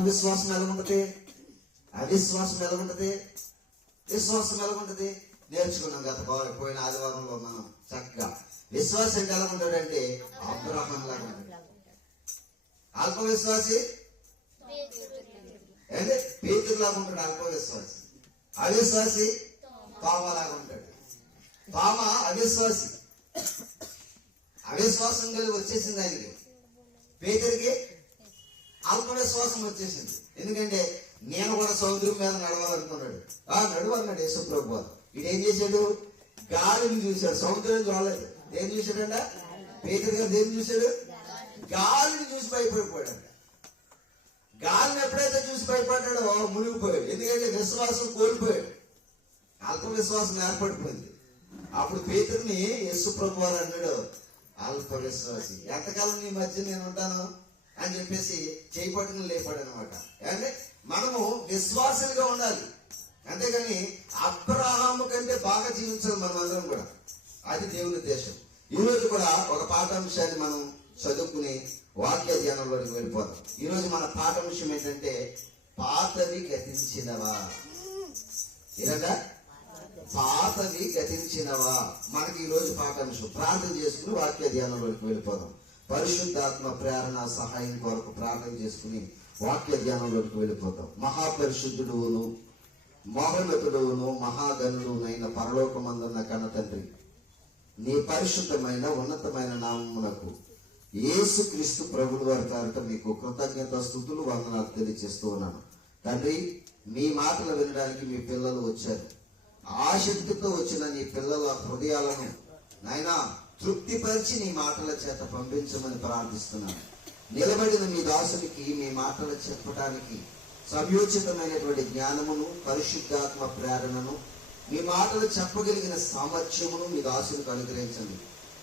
ఆత్మవిశ్వాసం ఎలా ఉంటుంది, అవిశ్వాసం ఎలా ఉంటుంది, విశ్వాసం ఎలా ఉంటుంది నేర్చుకున్నాం గత పోయిన ఆదివారంలో మనం చక్కగా. విశ్వాసం అంటే ఎలా ఉంటాడంటే అబ్రహాం లాగా ఉంటాడు. అల్పవిశ్వాసి అంటే పేతురు లాగా ఉంటాడు అల్పవిశ్వాసి. అవిశ్వాసి తోమలాగా ఉంటాడు. తోమ అవిశ్వాసి, అవిశ్వాసం కలిగి వచ్చేసింది ఆయనకి. పేతురికి అల్పవిశ్వాసం వచ్చేసింది. ఎందుకంటే నేను కూడా సముద్రం మీద నడవాలనుకున్నాడు. నడువన్నాడు యేసుప్రభు వారు. ఇదేం చేశాడు, గాలిని చూశాడు, సముద్రం చూడలేదు. ఏం చూశాడంట పేతురు గారు? దేన్ని చూశాడు? గాలిని చూసి భయపడిపోయాడు. గాలిని ఎప్పుడైతే చూసి భయపడ్డాడో మునిగిపోయాడు. ఎందుకంటే విశ్వాసం కోల్పోయాడు, అల్ప విశ్వాసం ఏర్పడిపోయింది. అప్పుడు పేతురుని యేసుప్రభు వారు అన్నాడు, అల్ప విశ్వాసి, ఎంతకాలం నీ మధ్య నేను ఉంటాను అని చెప్పేసి చేయి పట్టుకుని లేపాడు అనమాట. అంటే మనము విశ్వాసులుగా ఉండాలి, అంతేగాని అబ్రహాము కంటే బాగా జీవించాలి మనం అందరం కూడా. అది దేవుని ఉద్దేశం. ఈరోజు కూడా ఒక పాఠాంశాన్ని మనం చదువుకుని వాక్య ధ్యానంలోకి వెళ్ళిపోతాం. ఈరోజు మన పాఠాంశం ఏంటంటే పాతవి గతించినవా. ఏదన్నా పాతవి గతించినవా మనకి ఈరోజు పాఠాంశం. ప్రార్థన చేసుకుని వాక్య ధ్యానంలోకి వెళ్ళిపోదాం. పరిశుద్ధాత్మ ప్రేరణ సహాయం కొరకు ప్రార్థన చేసుకుని వాక్య ధ్యానంలోకి వెళ్ళిపోతాం. మహాపరిశుద్ధుడును మహోన్నతుడును మహాగణుడునైన పరలోకమందున్న కన్న తండ్రి, నీ పరిశుద్ధమైన ఉన్నతమైన నామమునకు యేసుక్రీస్తు ప్రభువు వారి పేరిట మీకు కృతజ్ఞత స్తుతులు వందనాలు తెలియజేస్తూ ఉన్నాను. తండ్రి, మీ మాటలు వినడానికి మీ పిల్లలు వచ్చారు. ఆసక్తితో వచ్చిన నీ పిల్లల హృదయాలను నాయనా తృప్తిపరిచి నీ మాటల చేత పంపించమని ప్రార్థిస్తున్నాను. నిలబడిన మీ దాసునికి మీ మాటలు చెప్పడానికి సంయోచితమైనటువంటి జ్ఞానమును, పరిశుద్ధాత్మ ప్రేరణను, మీ మాటలు చెప్పగలిగిన సామర్థ్యమును మీ దాసునికి అనుగ్రహించండి.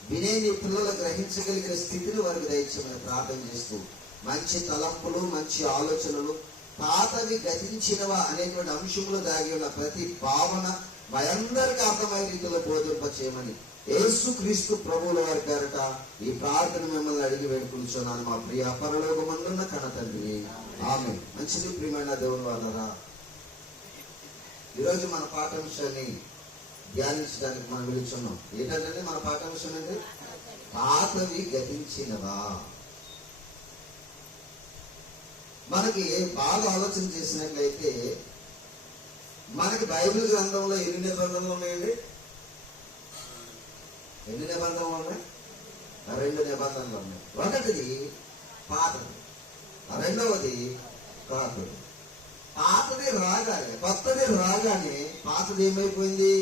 వినే నీ పిల్లలు గ్రహించగలిగిన స్థితిని వారికి దయచేయమని ప్రార్థన చేస్తూ, మంచి తలంపులు, మంచి ఆలోచనలు, పాతవి గతించినవా అనేటువంటి అంశంలో దాగి ఉన్న ప్రతి భావన మా అందరికీ అర్థమయ్యే రీతిలో బోధింప చేయమని యేసుక్రీస్తు ప్రభువుల వారి పేరట ఈ ప్రార్థన మిమ్మల్ని అడిగి వేడుకుంటున్నాను మా ప్రియ పరలోకమందున్న కన్న తండ్రి, ఆమేన్. మంచిది. ప్రియమైన దేవుని వాళ్ళరా, ఈరోజు మన పాఠాంశాన్ని ధ్యానించడానికి మనం పిలుచున్నాం. ఏంటంటే మన పాఠాంశం ఏంటి? పాతవి గతించినవా. మనకి బాగా ఆలోచన చేసినట్లయితే మనకి బైబిల్ గ్రంథంలో ఎన్ని నిబంధనలు ఉన్నాయండి? ఎన్ని నిబంధనలు ఉన్నాయి? 2 నిబంధనలు ఉన్నాయి. ఒకటిది పాతది, రెండవది కొత్తది. పాతది రాగానే, కొత్తది రాగానే పాతది ఏమైపోయింది?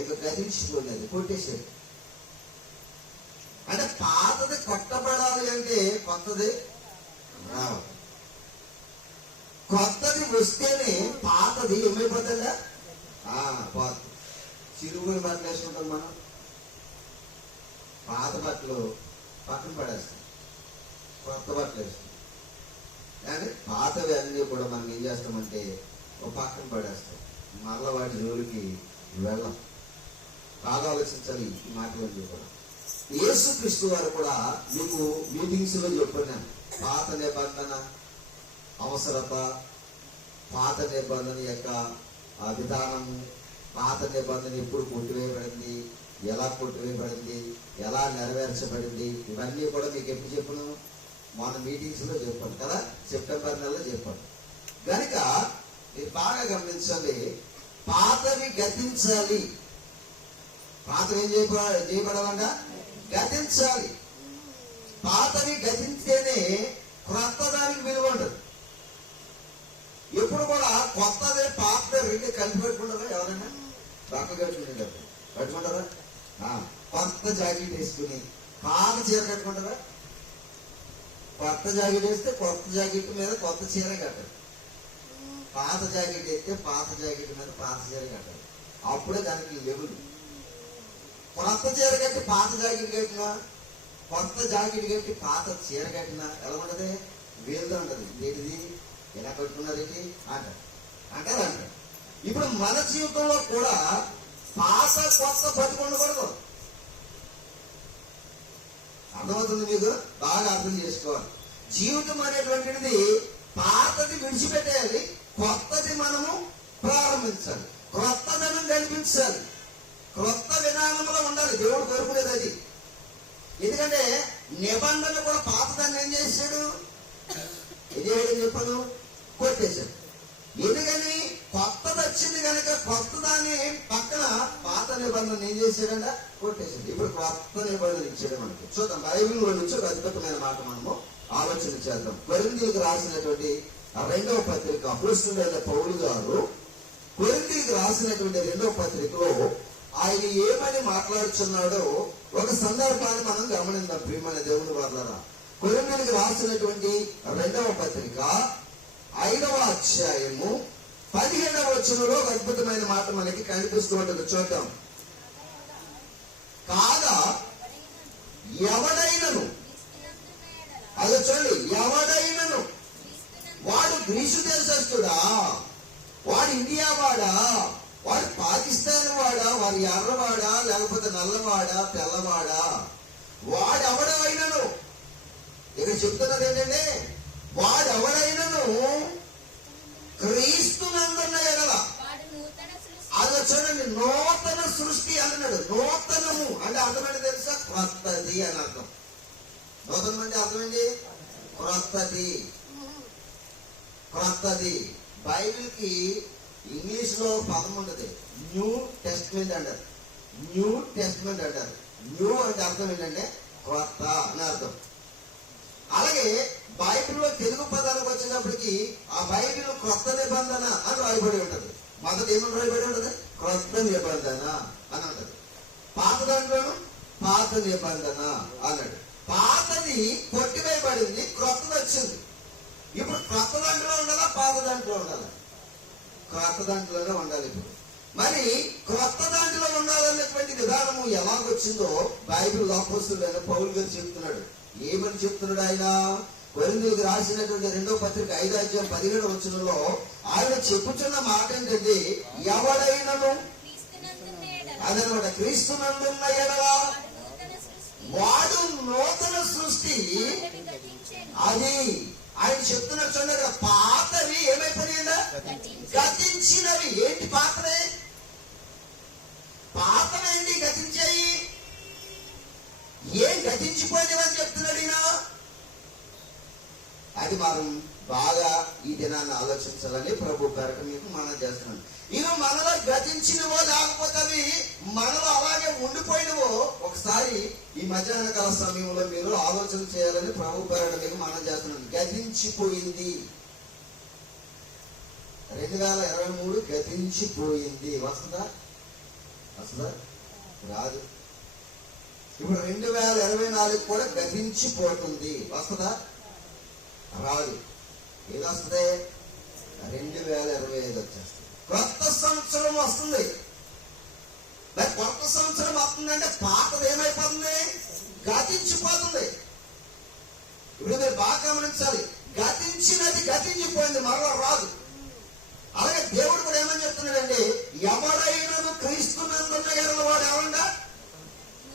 ఇక గతించిపోయినది, కొట్టేసేది. అంటే పాతది కొట్టబడాలి అంటే కొత్తది రావాలి. కొత్తది వస్తేనే పాతది ఏమైపోతుందా? పోతుంది. చిరుగుని బట్టలు వేసుకుంటాం మనం, పాత బట్టలు పక్కన పడేస్తాం, కొత్త బట్టలు వేస్తాం. కానీ పాతవి అన్నీ కూడా మనం ఏం చేస్తామంటే ఒక పక్కన పడేస్తాం, మరల వాటి జోలికి వెళ్ళం. బాగా ఆలోచించాలి ఈ మాటలన్నీ కూడా. యేసుక్రీస్తు వారు కూడా మీకు మీటింగ్స్ లో చెప్పినాను, పాత నిబంధన అవసరత, పాత నిబంధన యొక్క విధానము, పాత నిబంధన ఎప్పుడు కొట్టివేయబడింది, ఎలా కొట్టివేయబడింది, ఎలా నెరవేర్చబడింది, ఇవన్నీ కూడా మీకు ఎప్పుడు చెప్పను? మన మీటింగ్స్ లో చెప్పాను కదా, సెప్టెంబర్ నెలలో చెప్పాను. కనుక మీరు బాగా గమనించాలి, పాతవి గతించాలి. పాతవి ఏం చేయబడాలంట? గతించాలి. పాతవి గతించేనే క్రొత్త దానికి విలువ ఉండదు. ఎప్పుడు కూడా కొత్తదే పాతదే రెండు కలిపి పెట్టుకుంటారా? ఎవరైనా పక్క కట్టుకుంటారా? కొత్త జాకెట్ వేసుకుని పాత చీర కట్టుకుంటారా? కొత్త జాకెట్ వేస్తే కొత్త జాకెట్ మీద కొత్త చీర కట్టాలి. పాత జాకెట్ వేస్తే పాత జాకెట్ మీద పాత చీర కట్టాలి. అప్పుడే దానికి లెవెల్. కొత్త చీర కట్టి పాత జాకెట్ కట్టినా, కొత్త జాకెట్ కట్టి పాత చీర కట్టినా ఎలా ఉండదు? వీలుగా ఉండదు. ఏంటిది ఎలా కట్టుకున్నారేంటి అంటారు. ఇప్పుడు మన జీవితంలో కూడా పాత కొత్త బతుకు ఉండకూడదు. అర్థమవుతుంది మీకు? బాగా అర్థం చేసుకోవాలి. జీవితం అనేటువంటిది పాతది విడిచిపెట్టేయాలి, కొత్తది మనము ప్రారంభించాలి, క్రొత్తదనం కనిపించాలి, క్రొత్త విధానంలో ఉండాలి. దేవుడు కోరుకునేది అది. ఎందుకంటే నిబంధన కూడా పాతదాన్ని ఏం చేశాడు, ఇదేం చెప్పను, కొట్టేశాడు. ఎందుకని కొత్తది వచ్చింది కనుక కొత్తదాన్ని పక్కన పాత నిబంధన ఏం చేశాడంట, కొట్టేశాడు. ఇప్పుడు కొత్త నిబంధన ఇచ్చాడు మనకి. చూద్దాం, బైబిల్లో నుంచి ఒక అద్భుతమైన మాట మనము ఆలోచన చేద్దాం. కొరింథీయులకు రాసినటువంటి 2వ పత్రిక అపోస్తలుడైన పౌలు గారు కొరింథీయులకు రాసినటువంటి 2వ పత్రికలో ఆయన ఏమని మాట్లాడుచున్నాడో ఒక సందర్భాన్ని మనం గమనిద్దాం. ప్రియమైన దేవుని వారలారా, కొరింథీయులకు రాసినటువంటి 2వ పత్రిక 5వ అధ్యాయము 17వ వచనంలో ఒక అద్భుతమైన మాట మనకి కనిపిస్తూ ఉంటుంది. చూద్దాం. కాగా ఎవడైనను, అది చూడండి, ఎవడైనను వాడు గ్రీసు దేశస్తుడా, వాడు ఇండియా వాడా, వాడు పాకిస్తాన్ వాడా, వాడు ఎర్రవాడా, లేకపోతే నల్లవాడా, తెల్లవాడా, వాడెవడైనను, ఇక్కడ చెప్తున్నది ఏంటంటే వాడెవడైనను క్రీస్తునందున్న ఎడల, అది చూడండి, నూతన సృష్టి అన్నాడు. నూతనము అంటే అర్థమైంది తెలుసా, క్రొత్తది అని అర్థం. నూతనం అంటే అర్థమైంది క్రొత్తది, క్రొత్తది. బైబిల్ కి ఇంగ్లీష్ లో పదం ఉండదు, న్యూ టెస్ట్మెంట్ అంటారు. న్యూ టెస్ట్మెంట్ అంటారు. న్యూ అంటే అర్థం ఏంటంటే క్రొత్త అని అర్థం. అలాగే బైబిల్లో తెలుగు పదానికి వచ్చినప్పటికీ ఆ బైబిల్ క్రొత్త నిబంధన అని రాయబడి ఉంటది. మొదటి ఏమని రాయబడి ఉంటది, క్రొత్త నిబంధన అని ఉంటది. పాత దాంట్లోను పాత నిబంధన అన్నాడు. పాతది కొట్టివేయబడింది, క్రొత్తది వచ్చింది. ఇప్పుడు క్రొత్త దాంట్లో ఉండాలా, పాత దాంట్లో ఉండాలా? క్రొత్త దాంట్లోనే ఉండాలి. ఇప్పుడు మరి క్రొత్త దాంట్లో ఉండాలనేటువంటి విధానము ఎలాగొచ్చిందో బైబిల్ అపోస్తలుడైన పౌలు గారు చెప్తున్నాడు. ఏమని చెప్తున్నాడు ఆయన? కొరింథీయులకు రాసినటువంటి 2వ పత్రిక 5వ అధ్యాయం 17వ వచనంలో ఆయన చెప్పుచున్న మాట ఏంటంటే, ఎవడైనను, అదనమాట, క్రీస్తునందున్న ఎడల వాడు నూతన సృష్టి. అది ఆయన చెప్తున్న చూడండి, పాతవి ఏమైపోయినా గతించినవి. ఏంటి పాతవే? పాతవేంటి గతించాయి? ఏం గతించిపోయినవని చెప్తున్నాడు ఈయన. అది మనం బాగా ఈ దినాన్ని ఆలోచించాలని ప్రభు పేరట మీకు మనం చేస్తున్నాను. ఇవి మనలో గతించినవో లేకపోతే అవి మనలో అలాగే ఉండిపోయినవో ఒకసారి ఈ మధ్యాహ్న కాల సమయంలో మీరు ఆలోచన చేయాలని ప్రభు పేరట మీకు మనం చేస్తున్నాను. గతించిపోయింది 2023 గతించిపోయింది. వస్తుందా? రాదు. ఇప్పుడు 2024 కూడా గతించిపోతుంది. వస్తుందా? రాదు. ఏది వస్తుంది? 2025 వచ్చేస్తుంది. కొత్త సంవత్సరం వస్తుంది. మరి కొత్త సంవత్సరం వస్తుందంటే పాతది ఏమైపోతుంది? గతించిపోతుంది. ఇప్పుడు మీరు బాగా గమనించాలి, గతించినది గతించిపోయింది, మరలా రాదు. అలాగే దేవుడు కూడా ఏమని చెప్తున్నాడంటే, ఎవడైనను క్రీస్తునందున్న ఎడల వాడు ఎవరండా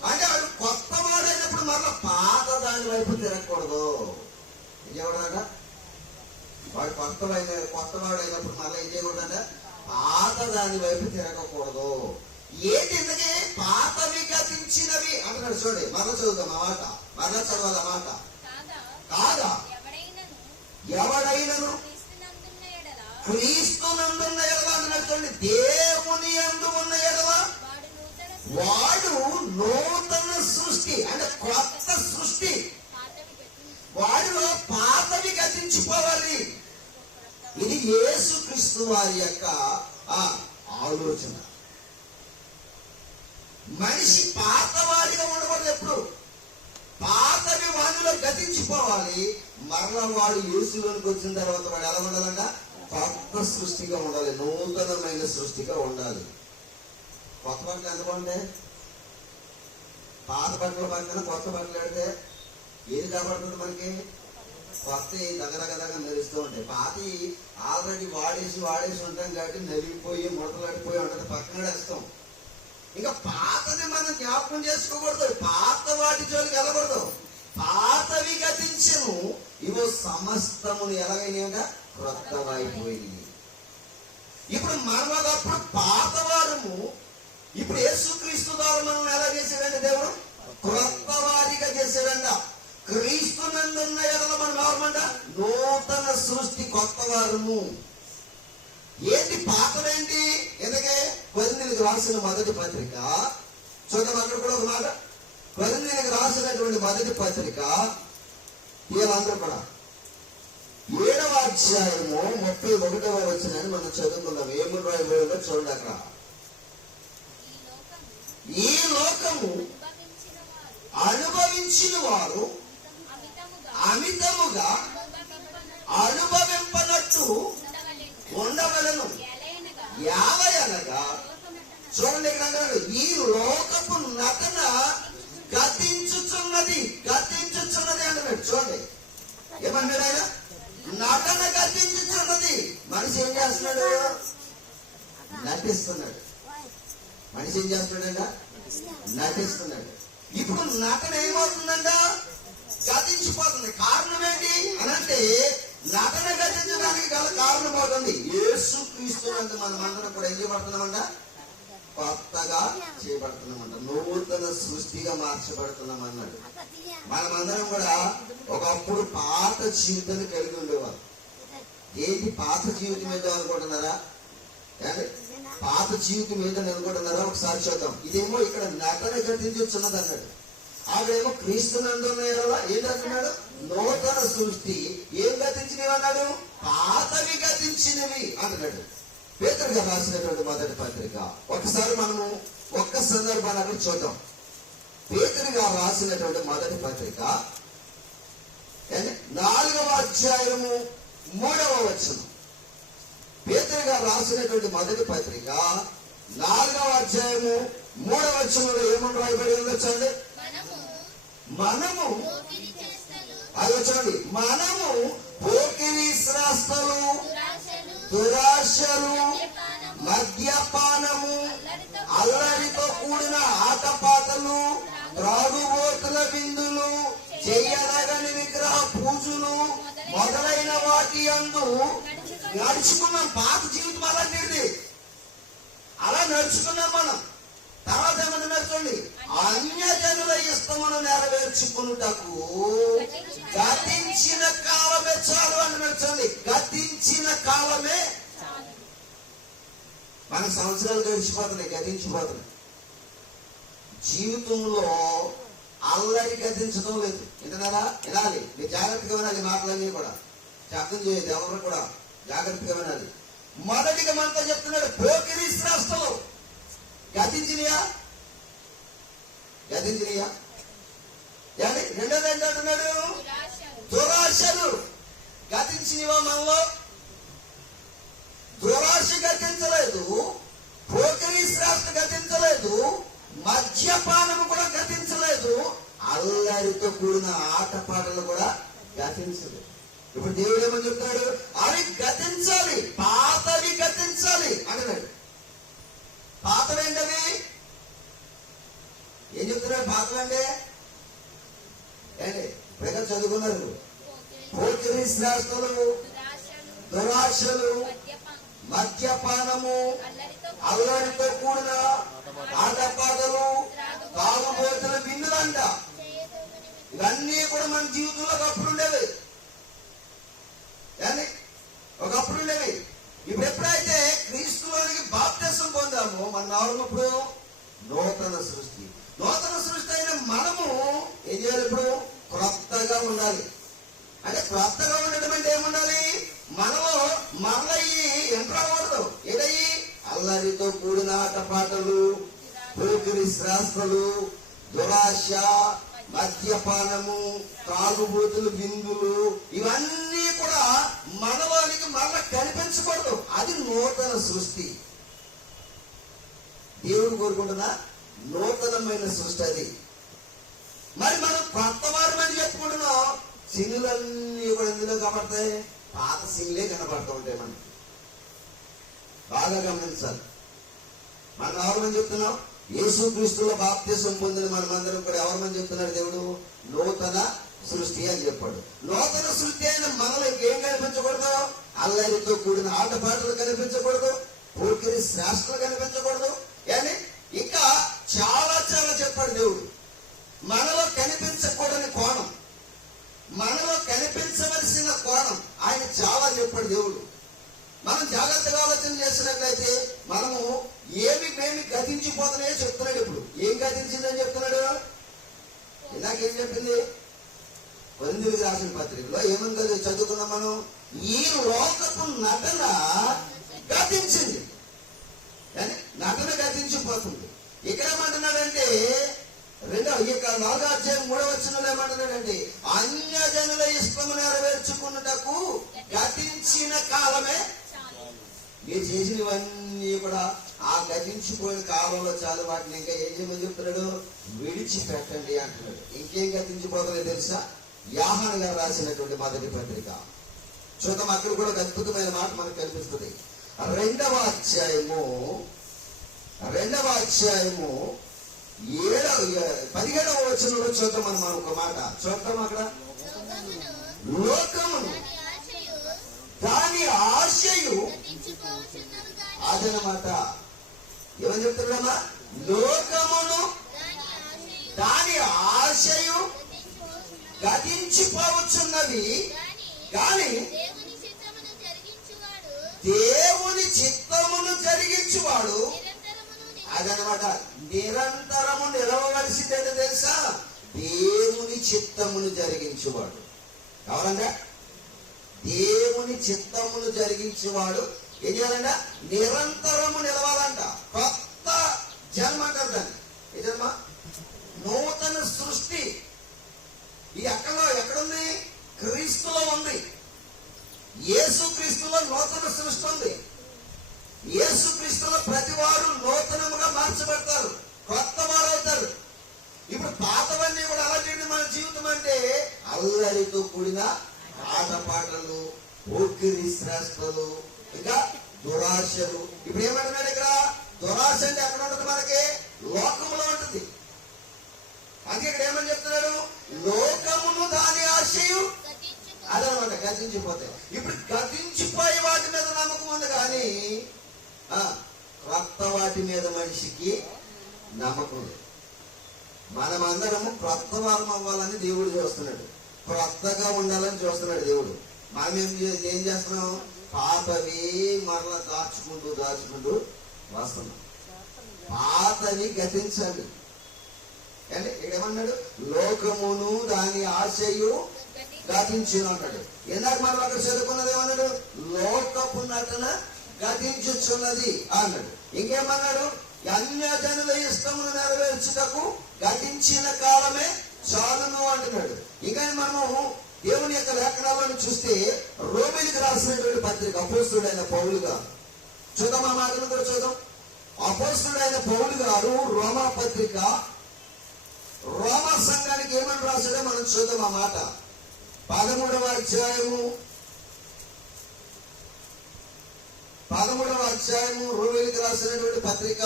అంటే వాడు కొత్త వాడైనప్పుడు మరలా పాత దాని వైపు తిరగకూడదు. ఎవడట వాడు కొత్తవాడైనప్పుడు మరలా ఏం చేయకూడదంట, పాత దాని వైపు తిరగకూడదు. ఏంటి ఎందుకే? పాతవి గతించినవి అంటున్నాడు. చూడండి, మరలా చదువుతాం ఆ మాట, మరలా చదవాలి ఆ మాట. కాగా ఎవడైనను క్రీస్తునందున్న ఎడల అంటున్నాడు. చూడండి, దేవుని యందు ఉన్న ఎడల వాడు నూతన సృష్టి అంటే కొత్త సృష్టి. వాడిలో పాతవి గతించిపోవాలి. ఇది యేసుక్రీస్తు వారి యొక్క ఆలోచన. మనిషి పాతవాడిగా ఉండకూడదు. ఎప్పుడు పాతవి వాడిలో గతించిపోవాలి. మరలా వాడు యేసులోనికి వచ్చిన తర్వాత వాడు ఎలా ఉండాలంట? కొత్త సృష్టిగా ఉండాలి, నూతనమైన సృష్టిగా ఉండాలి. కొత్త బట్టలు ఎంత బాగుంటాయి? పాత బట్టల పక్కన కొత్త బట్టలు పెడితే ఏది కాబడుతుంది మనకి? కొత్త దగ్గర మెరుస్తూ ఉంటాయి. పాతి ఆల్రెడీ వాడేసి ఉంటాం కాబట్టి నలిగిపోయి ముడతలాడిపోయి ఉంటుంది, పక్కన వేస్తాం. ఇంకా పాతది మనం జ్ఞాపకం చేసుకోకూడదు. పాత వాటి జోలికి వెళ్ళకూడదు. పాతవి గతించను, ఇవో సమస్తమును ఎలాగైనా క్రొత్తవైపోయింది. ఇప్పుడు మనం ఒకప్పుడు పాతవారము, ఇప్పుడు యేసుక్రీస్తు ద్వారా మనం ఎలా చేసాడంటే దేవుడు క్రొత్త వారిగా చేసాడంట. క్రీస్తు నందున్న ఎడల మనం ఎవరమంట? నూతన సృష్టి, కొత్త వారము. ఏంటి పాతమేంటి? ఎందుకే కొరింథీయులకు రాసిన మొదటి పత్రిక చూద్దాం. అక్కడ కూడా ఒక మాట, కొరింథీయులకు రాసినటువంటి మొదటి పత్రిక వీళ్ళందరూ కూడా 7వ అధ్యాయము 31వ వచనాన్ని మనం చదువుకుందాం. ఏమని రాయబడిందో చూడండి. అక్కడ ఈ లోకము అనుభవించిన వారు అమితముగా అనుభవింపనట్టు ఉండవలను. యావయనగా చూడండి, ఇక్కడ ఈ లోకపు నటన గతించుచున్నది అంటున్నాడు. చూడండి ఏమన్నాడు ఆయన? నటన గతించుచున్నది. మనిషి ఏం చేస్తున్నాడు? నటిస్తున్నాడు. మనిషి ఏం చేస్తున్నాడంట? నటిస్తున్నాడు. ఇప్పుడు నటన ఏమవుతుందంట? గతించిపోతుంది. కారణం ఏంటి అనంటే, నటన గతించడానికి గల కారణం అవుతుంది యేసుక్రీస్తునందు మనమందరం కూడా ఏం చేయబడుతున్నామంట? కొత్తగా చేయబడుతున్నామంట. నూతన సృష్టిగా మార్చబడుతున్నాం అన్నాడు. మనమందరం కూడా ఒకప్పుడు పాత జీవితాన్ని కలిగి ఉండేవారు. ఏంటి పాత జీవితం ఏదో అనుకుంటున్నారా? పాత జీవితం ఏదని అనుకుంటున్నారా? ఒకసారి చూద్దాం. ఇదేమో ఇక్కడ నటన గతించున్నది అన్నాడు. ఆవిడేమో క్రీస్తునందు ఏంటంటున్నాడు? నూతన సృష్టి. ఏం గతించినవి అన్నాడు? పాతవి గతించినవి అంటున్నాడు. పేతురు గారు రాసినటువంటి మొదటి పత్రిక ఒకసారి మనము ఒక్క సందర్భాన్ని అక్కడ చూద్దాం. పేతురు గారు రాసినటువంటి మొదటి పత్రిక 4వ అధ్యాయము 3వ వచనం. పేతురు గారు రాసినటువంటి మొదటి పత్రిక 4వ అధ్యాయము 3వ వచనంలో ఏమని రాయబడి ఉందో చూడండి. మనము అది చూడండి, మనము పోకిరీ శ్రాస్తలు, దురాశలు, మద్యపానము, అల్లరితో కూడిన ఆటపాటలు, త్రాగుబోతుల విందులు, చెయ్యదగని విగ్రహ పూజలు మొదలైన వాటి యందు నడుచుకున్నాం. పాత జీవితం అలాంటిది. అలా నడుచుకున్నాం మనం. తర్వాత ఏమన్నా నడుచుకోండి, అన్యజనుల ఇష్టమును నెరవేర్చుకున్నటకు గతించిన కాలమే చాలు అని నడుచండి. గతించిన కాలమే. మన సంవత్సరాలు గడిచిపోతున్నాయి, గతించిపోతున్నాయి. జీవితంలో అల్లరి గతించడం లేదు. వింటున్నారా? వినాలి. మీరు జాగ్రత్తగా వినాలి. మాటలన్నీ కూడా శబ్దం చేయదు. ఎవరు కూడా జాగ్రత్తగా వినాలి. మొదటిగా మనతో చెప్తున్నాడు పోకిరీ శ్రాస్తలు గతించినయా? రెండోది ఏంటంటున్నాడు? దురాశలు గతించినవా? మనలో దురాశ గతించలేదు, పోకిరీ శ్రాష్ట గతించలేదు, మద్యపానము కూడా గతించలేదు, అల్లరితో కూడిన ఆటపాటలు కూడా గతించలేదు. ఇప్పుడు దేవుడు ఏమని చెప్తాడు? అవి గతించాలి, పాతవి గతించాలి అంటున్నాడు. పాతవేంటవి? ఏం చెప్తున్నాడు? పాతవంటే ఏంటి? ప్రజలు చదువుకున్నారు. పోకిరీ శ్రాస్తులు, దురాశలు, మద్యపానము, అల్లరితో కూడిన ఆటపాటలు, తాగుబోతుల విందులంట. ఇవన్నీ కూడా మన జీవితంలో ఒకప్పుడు ఉండేవి. ఒకప్పుడు ఉండేవి. ఇప్పుడు ఎప్పుడైతే క్రీస్తులోనికి బాప్తిసం పొందామో మన నవరప్పుడు నూతన సృష్టి. నూతన సృష్టి అయిన మనము ఏం చేయాలి? ఇప్పుడు క్రొత్తగా ఉండాలి. అంటే క్రొత్తగా ఉండటం అంటే ఏముండాలి? మనలో మరలయ్యి ఎంటర్ అవ్వకూడదు. ఏదయ్యి? అల్లరితో కూడిన ఆటపాటలు, పోకిరీ శ్రాస్తలు, దురాశ, మద్యపానము, తాగుబోతులు, విందులు, ఇవన్నీ కూడా మనలోనికి మరల కనిపించకూడదు. అది నూతన సృష్టి. దేవుడు కోరుకుంటున్నా నూతనమైన సృష్టి అది. మరి మనం కొత్త వారమని చెప్పుకుంటున్నాం. సినులన్నీ కూడా ఎందులో కనపడతాయి? పాత సినులే కనపడుతూ ఉంటాయి. మనకి బాగా గమనించాలి. మనం ఎవరమని చెప్తున్నాం? యేసుక్రీస్తులో బాప్తిసం పొందిన మనమందరం కూడా ఎవరమని చెప్తున్నాడు దేవుడు? నూతన సృష్టి అని చెప్పాడు. నూతన సృష్టి అయిన మనలో ఇంకేం కనిపించకూడదు? అల్లరితో కూడిన ఆటపాటలు కనిపించకూడదు, పోకిరి శ్రేష్టలు కనిపించకూడదు అని ఇంకా చాలా చాలా చెప్పాడు దేవుడు. మనలో కనిపించకూడని కోణం, మనలో కనిపించవలసిన కోణం ఆయన చాలా చెప్పాడు దేవుడు. మనం జాగ్రత్తగా ఆలోచన చేసినట్లయితే మనము ఏమి గతించిపోతున్నాయో చెప్తున్నాడు. ఇప్పుడు ఏం గతించిందని చెప్తున్నాడు? ఇలాగేం చెప్పింది? కొరింథీయులకు రాసిన పత్రికలో ఏమని చదువుకున్నాం మనం? ఈ లోకపు నటన గతించింది, కానీ నటన గతించిపోతుంది. ఇక్కడ ఏమంటున్నాడంటే 4వ అధ్యాయం 3వ వచనంలో ఏమంటున్నాడంటే అన్యజనుల ఇష్టము నెరవేర్చుకున్నటకు గతించిన కాలమే. మీరు చేసినవన్నీ కూడా ఆ గతించిపోయిన కాలంలో చాలు, వాటిని ఇంకా ఏం చేయమని చెప్తున్నాడు? విడిచిపెట్టండి అంటున్నాడు. ఇంకేం గతించిపోతుందో తెలుసా? యోహాను గారు రాసినటువంటి మొదటి పత్రిక చూద్దాం. అక్కడ కూడా ఒక అద్భుతమైన మాట మనకు కనిపిస్తుంది. 2వ అధ్యాయము 17వ వచనంలో చూద్దాం. మనం ఒక మాట చూద్దాం. అక్కడ లోకమును దాని ఆశయు అదనమాట. ఏమని చెప్తున్నామా? లోకమును దాని ఆశయు గతించిపోవచ్చున్నవి, కానీ దేవుని చిత్తమును జరిగించువాడు అదనమాట. నిరంతరము నిలవవలసిందేంటో తెలుసా? దేవుని చిత్తమును జరిగించువాడు. కావాలంటే దేవుని చిత్తమును జరిగించేవాడు ఏం చేయాలంట? నిరంతరము నిలవాలంట. కొత్త జన్మ అంటారు దాన్ని. ఏ జన్మ? నూతన సృష్టి. ఇది ఎక్కడుంది? క్రీస్తులో ఉంది. యేసు క్రీస్తులో నూతన సృష్టి ఉంది. యేసు క్రీస్తులో ప్రతి వారు నూతనముగా మార్చబడతారు, కొత్త వారు అవుతారు. ఇప్పుడు పాతవన్నీ కూడా అలాంటి మన జీవితం అంటే అల్లరితో కూడిన ఆటపాటలు, పోకిరి శ్రేష్టలు, ఇంకా దురాశలు. ఇప్పుడు ఏమంటున్నాడు ఇక్కడ? దురాశ అంటే ఎక్కడ ఉంటుంది? మనకి లోకములో ఉంటుంది. అందుకే ఇక్కడ ఏమని చెప్తున్నాడు? లోకమును దాని ఆశయు అదనమాట గతించిపోతాయి. ఇప్పుడు గతించిపోయే వాటి మీద నమ్మకం ఉంది, కానీ క్రొత్త వాటి మీద మనిషికి నమ్మకం లేదు. మనమందరము క్రొత్త వారం అవ్వాలని దేవుడు చూస్తున్నాడు, క్రొత్తగా ఉండాలని చూస్తున్నాడు దేవుడు. మనం ఏం చేస్తున్నాం? పాతవి మరలా దాచుకుంటూ వస్తున్నాం. పాతవి గతించాలి. అంటే ఇక్కడ ఏమన్నాడు? లోకమును దాని ఆశయు గతించును అంటాడు. ఎందుకు మనం అక్కడ చదువుకున్నది ఏమన్నాడు? లోకపు నటన గతించుచున్నది అన్నాడు. ఇంకేమన్నాడు? అన్యజనుల ఇష్టమును నెరవేర్చుటకు గతించిన కాలమే చాలును అంటున్నాడు. ఇంకా మనము దేవుని యొక్క లేఖనాలను చూస్తే రోమీయులకు రాసినటువంటి పత్రిక అపోస్తలుడైన పౌలు గారు చూద్దాం. ఆ మాటను కూడా చూద్దాం. అపోస్తలుడైన పౌలు గారు రోమా పత్రిక రోమా సంఘానికి ఏమని రాశాడో మనం చూద్దాం. ఆ మాట 13వ అధ్యాయము రోమీయులకు రాసినటువంటి పత్రిక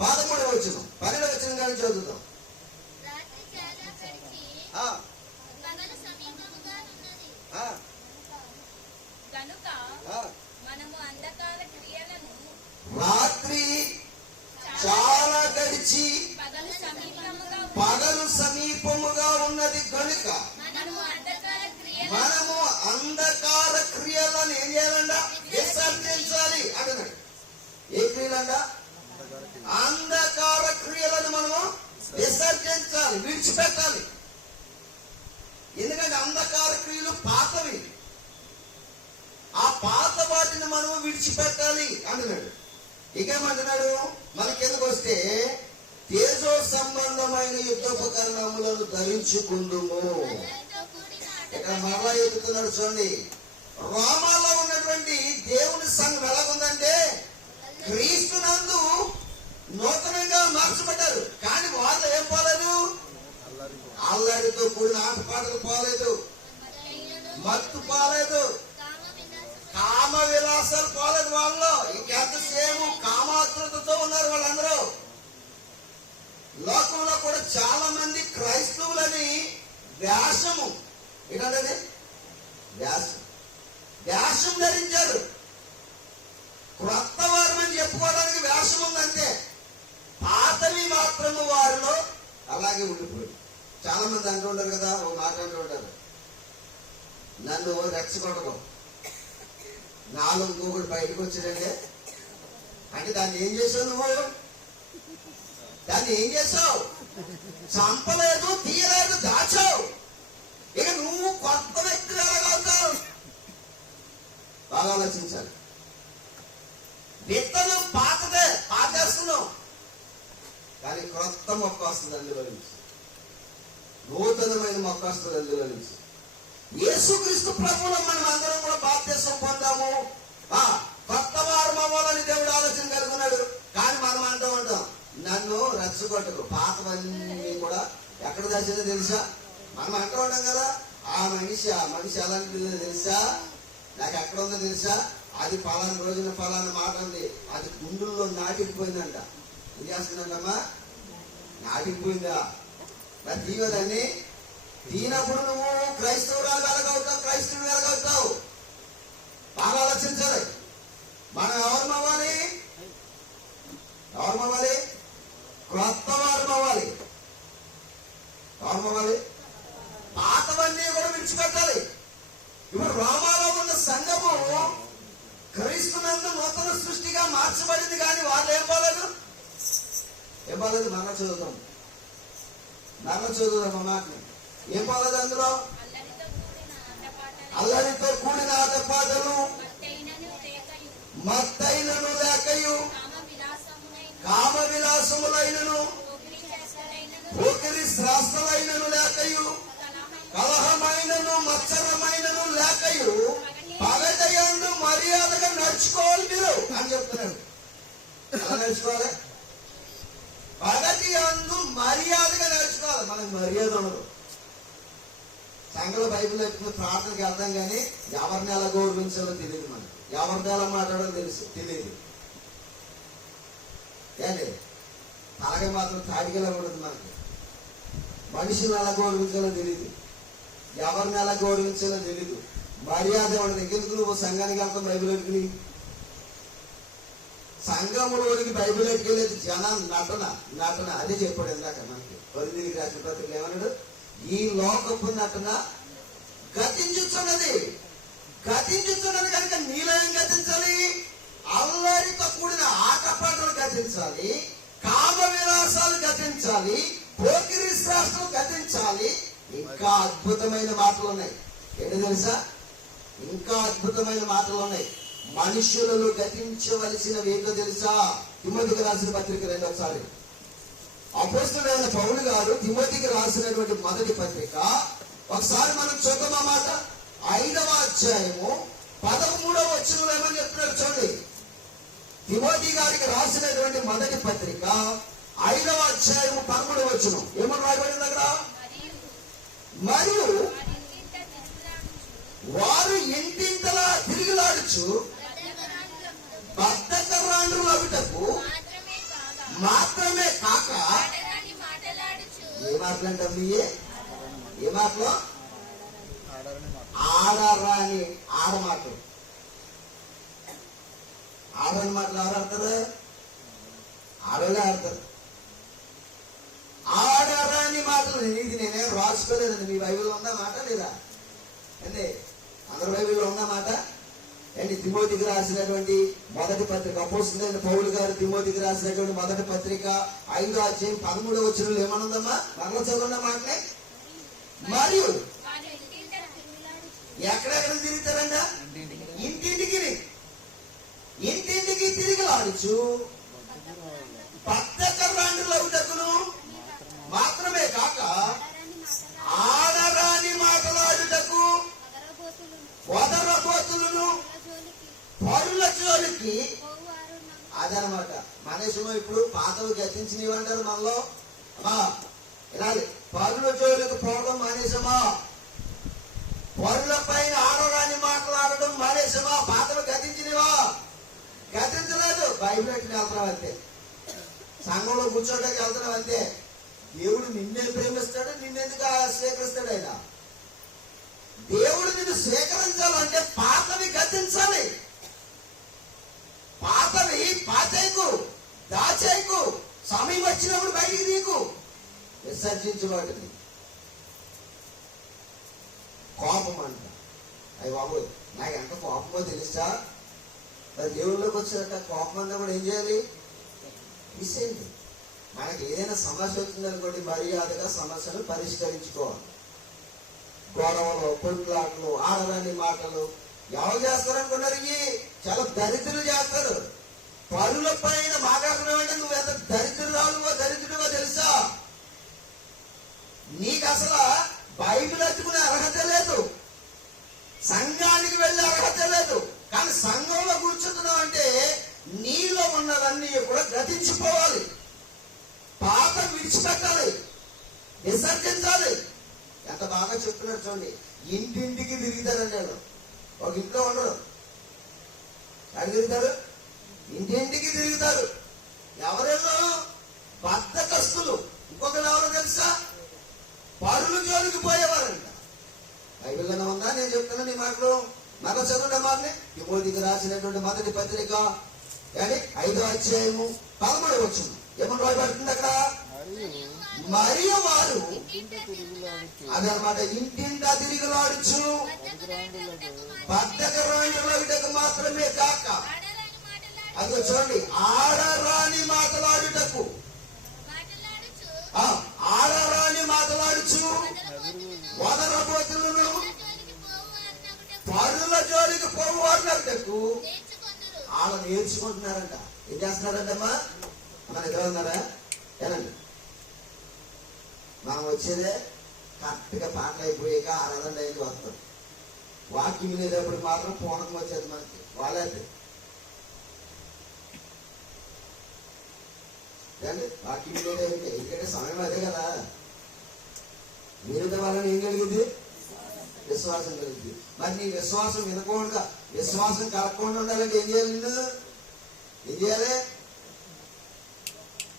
13వ వచనం 12వ వచనం కానీ చదువుతాం. రాత్రి చాలా గడిచి పగలు సమీపముగా ఉన్నది కనుక మనము అంధకార క్రియలను ఏం చేయాలంట? విసర్జించాలి అంటున్నాడు. ఏ క్రియలంట? అంధకార క్రియలను మనము విసర్జించాలి, విడిచిపెట్టాలి. ఎందుకంటే అంధకార క్రియలు పాతవి. ఆ పాత వాటిని మనము విడిచిపెట్టాలి అంటున్నాడు. ఇంకేమంటున్నాడు? మనకెందుకు వస్తే తేజో సంబంధమైన యుద్ధోపకరణములను ధరించుకుందుము. ఇక్కడ మరలా ఎదుగుతున్నాడు చూడండి. రోమాలో ఉన్నటువంటి దేవుని సంఘం ఎలాగుందంటే క్రీస్తునందు నూతనంగా మార్చబడ్డారు, కానీ వాళ్ళు ఏం పోలేదు? అల్లరితో కూడిన ఆటపాటలు పోలేదు, మత్తు పోలేదు, కామ విలాసాలు పోలేదు. వాళ్ళు ఇంకెంతసేపు కామాతృతతో ఉన్నారు వాళ్ళందరూ. లోకంలో కూడా చాలా మంది క్రైస్తవులని వేషము ఏంటంటే వేషం ధరించారు. క్రొత్త వారమని చెప్పుకోవడానికి వేషం ఉందంటే పాతవి మాత్రము వారిలో అలాగే ఉండిపోయి. చాలా మంది అంటూ ఉంటారు కదా, ఒక మాట అంటూ ఉంటారు, నన్ను రెచ్చగొట్టడం, నాలో ఇంకొకటి బయటకు వచ్చాడంటే అంటే దాన్ని ఏం చేసావు నువ్వు? దాన్ని ఏం చేసావు? చంపలేదు, తీయలేదు, దాచావు. ఇక నువ్వు కొత్త వ్యక్తి ఎలాగవుతావు? బాగా ఆలోచించాలి. విత్తనం పాతదే, పాతేస్తున్నావు, కానీ క్రొత్త మొక్క వస్తుంది అందులో నుంచి, నూతనమైన మొక్క వస్తుంది అందులో నుంచి. యేసుక్రీస్తు ప్రభువులో మనం అందరం కూడా బాప్తిసం పొందాము, కొత్త వారం అవ్వాలని దేవుడు ఆలోచన కలుగున్నాడు. కానీ మనం అంటూ ఉంటాం, నన్ను రెచ్చగొట్టకు, పాతవన్నీ కూడా ఎక్కడ దాచిందో తెలుసా? మనం అంటూ ఉంటాం కదా, ఆ మనిషి ఎలాంటిదో తెలుసా, నాకు ఎక్కడ ఉందో తెలుసా, అది ఫలానా రోజున ఫలానా మాట ఉంది, అది గుండెల్లో నాటిపోయిందంట. ఏం చేస్తుందంటమ్మా? నాటిపోయిందా? మరి తీయదాన్ని తీనప్పుడు నువ్వు క్రైస్తవురాలు వెలగవుతావు, క్రైస్తవుడు వెలగవుతావు. బాగా ఆలోచించాలి. మనం ఎవరు అవ్వాలి? క్రొత్త వారు అవ్వాలి. ఎవరు అవ్వాలి? పాతవన్నీ కూడా విడిచిపెట్టాలి. ఇప్పుడు రోమాలో ఉన్న సంఘము క్రీస్తునందు నూతన సృష్టిగా మార్చబడింది, కానీ వాళ్ళు ఏం పోలేదు. మరణ చదువుతాం మా మాటని. ఏం పోలేదు అందులో? అల్లరితో కూడిన ఆటపాటలు, మత్తైనను లేకయు, కామ విలాసములైనను, పోకిరి శ్రాస్తలైనను లేకయు, కలహమైనను మత్సరమైనను లేకయు, పగటయందు మర్యాదగా నడుచుకోవాలి మీరు అని చెప్తున్నాడు. ఎలా నడుచుకోవాలి? పగటి అందు మర్యాదగా నడుచుకోవాలి. మనకు మర్యాద ఉండదు. సంఘంలో బైబిల్ ఎత్తుకుని ప్రార్థనకి వెళ్తాం, కానీ ఎవరిని ఎలా గౌరవించాలో తెలియదు, మనకి ఎవరిని ఎలా మాట్లాడాలో తెలియదు. ఏంటి అలాగే మాత్రం తాడిగలా ఉండదు. మనకి మనుషులను ఎలా గౌరవించాలో తెలియదు, ఎవరిని ఎలా గౌరవించాలో తెలియదు, మర్యాద ఉండదు. ఎందుకు నువ్వు సంఘానికి వెళ్తాం బైబిల్ ఎట్టుకుని? సంఘంలోనికి బైబిల్ ఎట్టుకెళ్ళేది జనాలు నటన. అదే చెప్పాడు ఇందాక మనకి కొరింథీయులకు రాసిన పత్రికలో ఏమన్నాడు? ఈ లోకపు నటన గతించుతున్నది కనుక నీలో ఏం గతించాలి? అల్లరితో కూడిన ఆటపాటలు గతించాలి, కామ విలాసాలు గతించాలి, పోకిరి శాస్త్రం గతించాలి. ఇంకా అద్భుతమైన మాటలు ఉన్నాయి. ఏంటో తెలుసా? ఇంకా అద్భుతమైన మాటలు ఉన్నాయి. మనుషులను గతించవలసినవి ఏంటో తెలుసా? తిమోతికి రాసిన పత్రిక 2 అపోస్తలుడైన పౌలు గారు తిమోతికి రాసినటువంటి మొదటి పత్రిక ఒకసారి మనం చూద్దాం. ఆ మాట 5వ అధ్యాయము 13వ వచనంలో ఏమని చెప్తున్నాడు చూడండి. తిమోతి గారికి రాసినటువంటి మొదటి పత్రిక 5వ అధ్యాయము 13వ వచనం ఏమని రాయబడింది అక్కడ? మరియు వారు ఇంటింతలా తిరిగిలాడుచు బద్ధకరాండ్రులు అగుటకు మాత్రమే కాక, ఏ మాటలంటే ఏ మాటలు? ఆడరాని ఆడమాటలు. ఆడని మాటలు ఎవరు ఆడతారు? ఆడలే ఆడతారు. ఆడరాని మాటలు. ఇది నేనేం రాసుకోలేదండి. మీ బైబిల్లో ఉందా మాట లేదా? అంటే అందరి బైబిల్లో ఉందా మాట? ఏంటి? తిమోతికి రాసినటువంటి మొదటి పత్రిక, అపోస్తలుడైన పౌలు గారు తిమోతికి రాసినటువంటి మొదటి పత్రిక 5వ అధ్యాయం 13వ వచనంలో ఏమనుందమ్మా? మరల చదవండి మాటనే. మరియు ఎక్కడెక్కడ తిరుగుతారంట? ఇంటింటికి తిరిగిలాడుచు బద్ధకరాండ్రులు అగుటకును మాత్రమే కాక, ఆడరాని మాటలాడుటకు వదరబోతులను పరుల జోలికి. అదనమాట మనుషులు ఇప్పుడు పాతవి గతించినవి అంటారు మనలో. ఇలాగే పరుల జోలికి పోవడం మానేసమా? పరుల పైన ఆడరాని మాట్లాడడం మానేసమా? పాతవి గతించినవా? గతించలేదు. బైబిల్ వెళ్తున్నాం అంతే, సంఘంలో కూర్చోడానికి వెళ్తున్నాం అంతే. దేవుడు నిన్నే ప్రేమిస్తాడు, నిన్నెందుకు స్వీకరిస్తాడు ఆయన? దేవుడు నిన్ను స్వీకరించాలంటే పాతవి గతించాలి. పాతవి పాతేకు, దాచేకు, సమయం వచ్చినప్పుడు బయటికి నీకు విసర్జించు వాటిని. కోపం అంట, అయ్యి బాబు నాకు ఎంత కోపమో తెలుసా? మరి దేవుళ్ళలోకి వచ్చాక కోపం అంతా కూడా ఏం చేయాలి? తీసేయండి. మనకి ఏదైనా సమస్య వచ్చిందనుకోండి, మర్యాదగా సమస్యను పరిష్కరించుకోవాలి. గొడవలు, కొట్లాటలు, ఆడరాని మాటలు ఎవరు చేస్తారనుకున్నారు? ఇవి చాలా దరిద్రులు చేస్తారు. పరుల పైన మాట్లాడుతున్నావంటే నువ్వు ఎంత దరిద్రుడివో తెలుసా? నీకు అసలు బైబిల్ ఎత్తుకునే అర్హత లేదు, సంఘానికి వెళ్ళే అర్హత లేదు. కానీ సంఘంలో కూర్చుంటున్నావు అంటే నీలో ఉన్నవన్నీ కూడా గతించిపోవాలి. పాత విడిచిపెట్టాలి, విసర్జించాలి. ఎంత బాగా చెప్తున్నారు చూడండి. ఇంటింటికి తిరుగుతారండి వాళ్ళు. ఒక ఇంట్లో ఉండరు, ఎక్కడ తిరుగుతారు? ఇంటింటికి తిరుగుతారు. ఎవరెల్లో? బద్ధకస్తులు. ఇంకొకరు ఎవరో తెలుసా? పరులు జోలికి పోయేవారంట. బైబిల్లోనే ఉందా? నేను చెప్తున్నా నీ మాటలు. మరో చదువుండే మాటని తిమోతికి రాసినటువంటి మొదటి పత్రిక 5వ అధ్యాయము 13వ వచనం ఏమని రాయబడుతుంది అక్కడ? మరియు వారు అదనమాట ఇంటింటా తిరుగులాడుచు బద్ధకరాండ్రులకు మాత్రమే కాక, అది చూడండి, ఆడరాని మాట్లాడుటకు, ఆడరాని మాట్లాడుచు వదరబోతులను పరుల జోలికి పోవాలన్నట్టుకు వాళ్ళు నేర్చుకుంటున్నారంట. ఏం చేస్తున్నారంటమ్మా? మన ఎదురు ఉన్నారా? ఏనండి, మనం వచ్చేదే కరెక్ట్గా పాటలు అయిపోయాక ఆరాధన అయింది వస్తాం. వాక్యం లేనప్పుడు మాత్రం పూనకం వచ్చేది మనకి. వాళ్ళైతే వాక్యం లేదే, ఎందుకంటే సమయం అదే కదా. మీరు వాళ్ళని ఏం కలిగింది? విశ్వాసం కలిగింది. మరి నీ విశ్వాసం వినకుండా, విశ్వాసం కలగకుండా ఉండాలంటే ఏం చేయాలి? నిన్ను ఏం చేయాలి?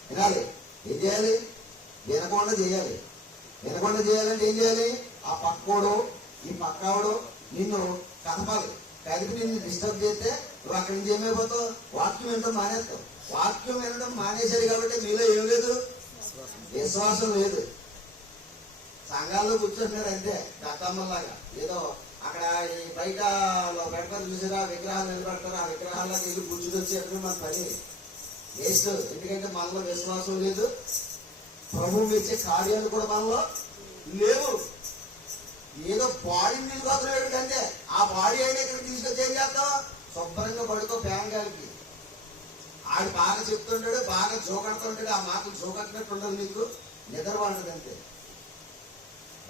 వినాలి. ఏం చేయాలి? వినకుండా చేయాలి. వినకుండా చేయాలంటే ఏం చేయాలి? ఆ పక్కోడు, ఈ పక్కావుడు నిన్ను కదపాలి. కదిపి నిన్ను డిస్టర్బ్ చేస్తే నువ్వు అక్కడి నుంచి ఏమైపోతావు? వాక్యం వినడం మానేస్తావు. వాక్యం వినడం మానేశాడు కాబట్టి మీలో ఏం లేదు? విశ్వాసం లేదు. సంఘాల్లో కూర్చుంటున్నారు అంతే, దత్తమ్మలాగా. ఏదో అక్కడ ఈ బయట పెడతారు చూసారా, విగ్రహాలు నిలబెడతారు. ఆ విగ్రహాలకు వెళ్ళి కూర్చుని వచ్చేటప్పుడు మన పని వేస్ట్. ఎందుకంటే మనలో విశ్వాసం లేదు, ప్రభువు మెచ్చే కార్యాలు కూడా మనలో లేవు. ఏదో బాడీని తీసుకొస్తున్నాడు కంటే ఆ బాడీ అయినా ఇక్కడ తీసుకొచ్చి ఏం చేస్తాం? శుభ్రంగా పడుకో ఫ్యాన్ గారికి. ఆడు బాగా చెప్తుంటాడు, బాగా జోకడుతుంటాడు. ఆ మాటలు జోకట్టినట్టు ఉండదు, నీకు నిద్ర పడుతుంది అంతే.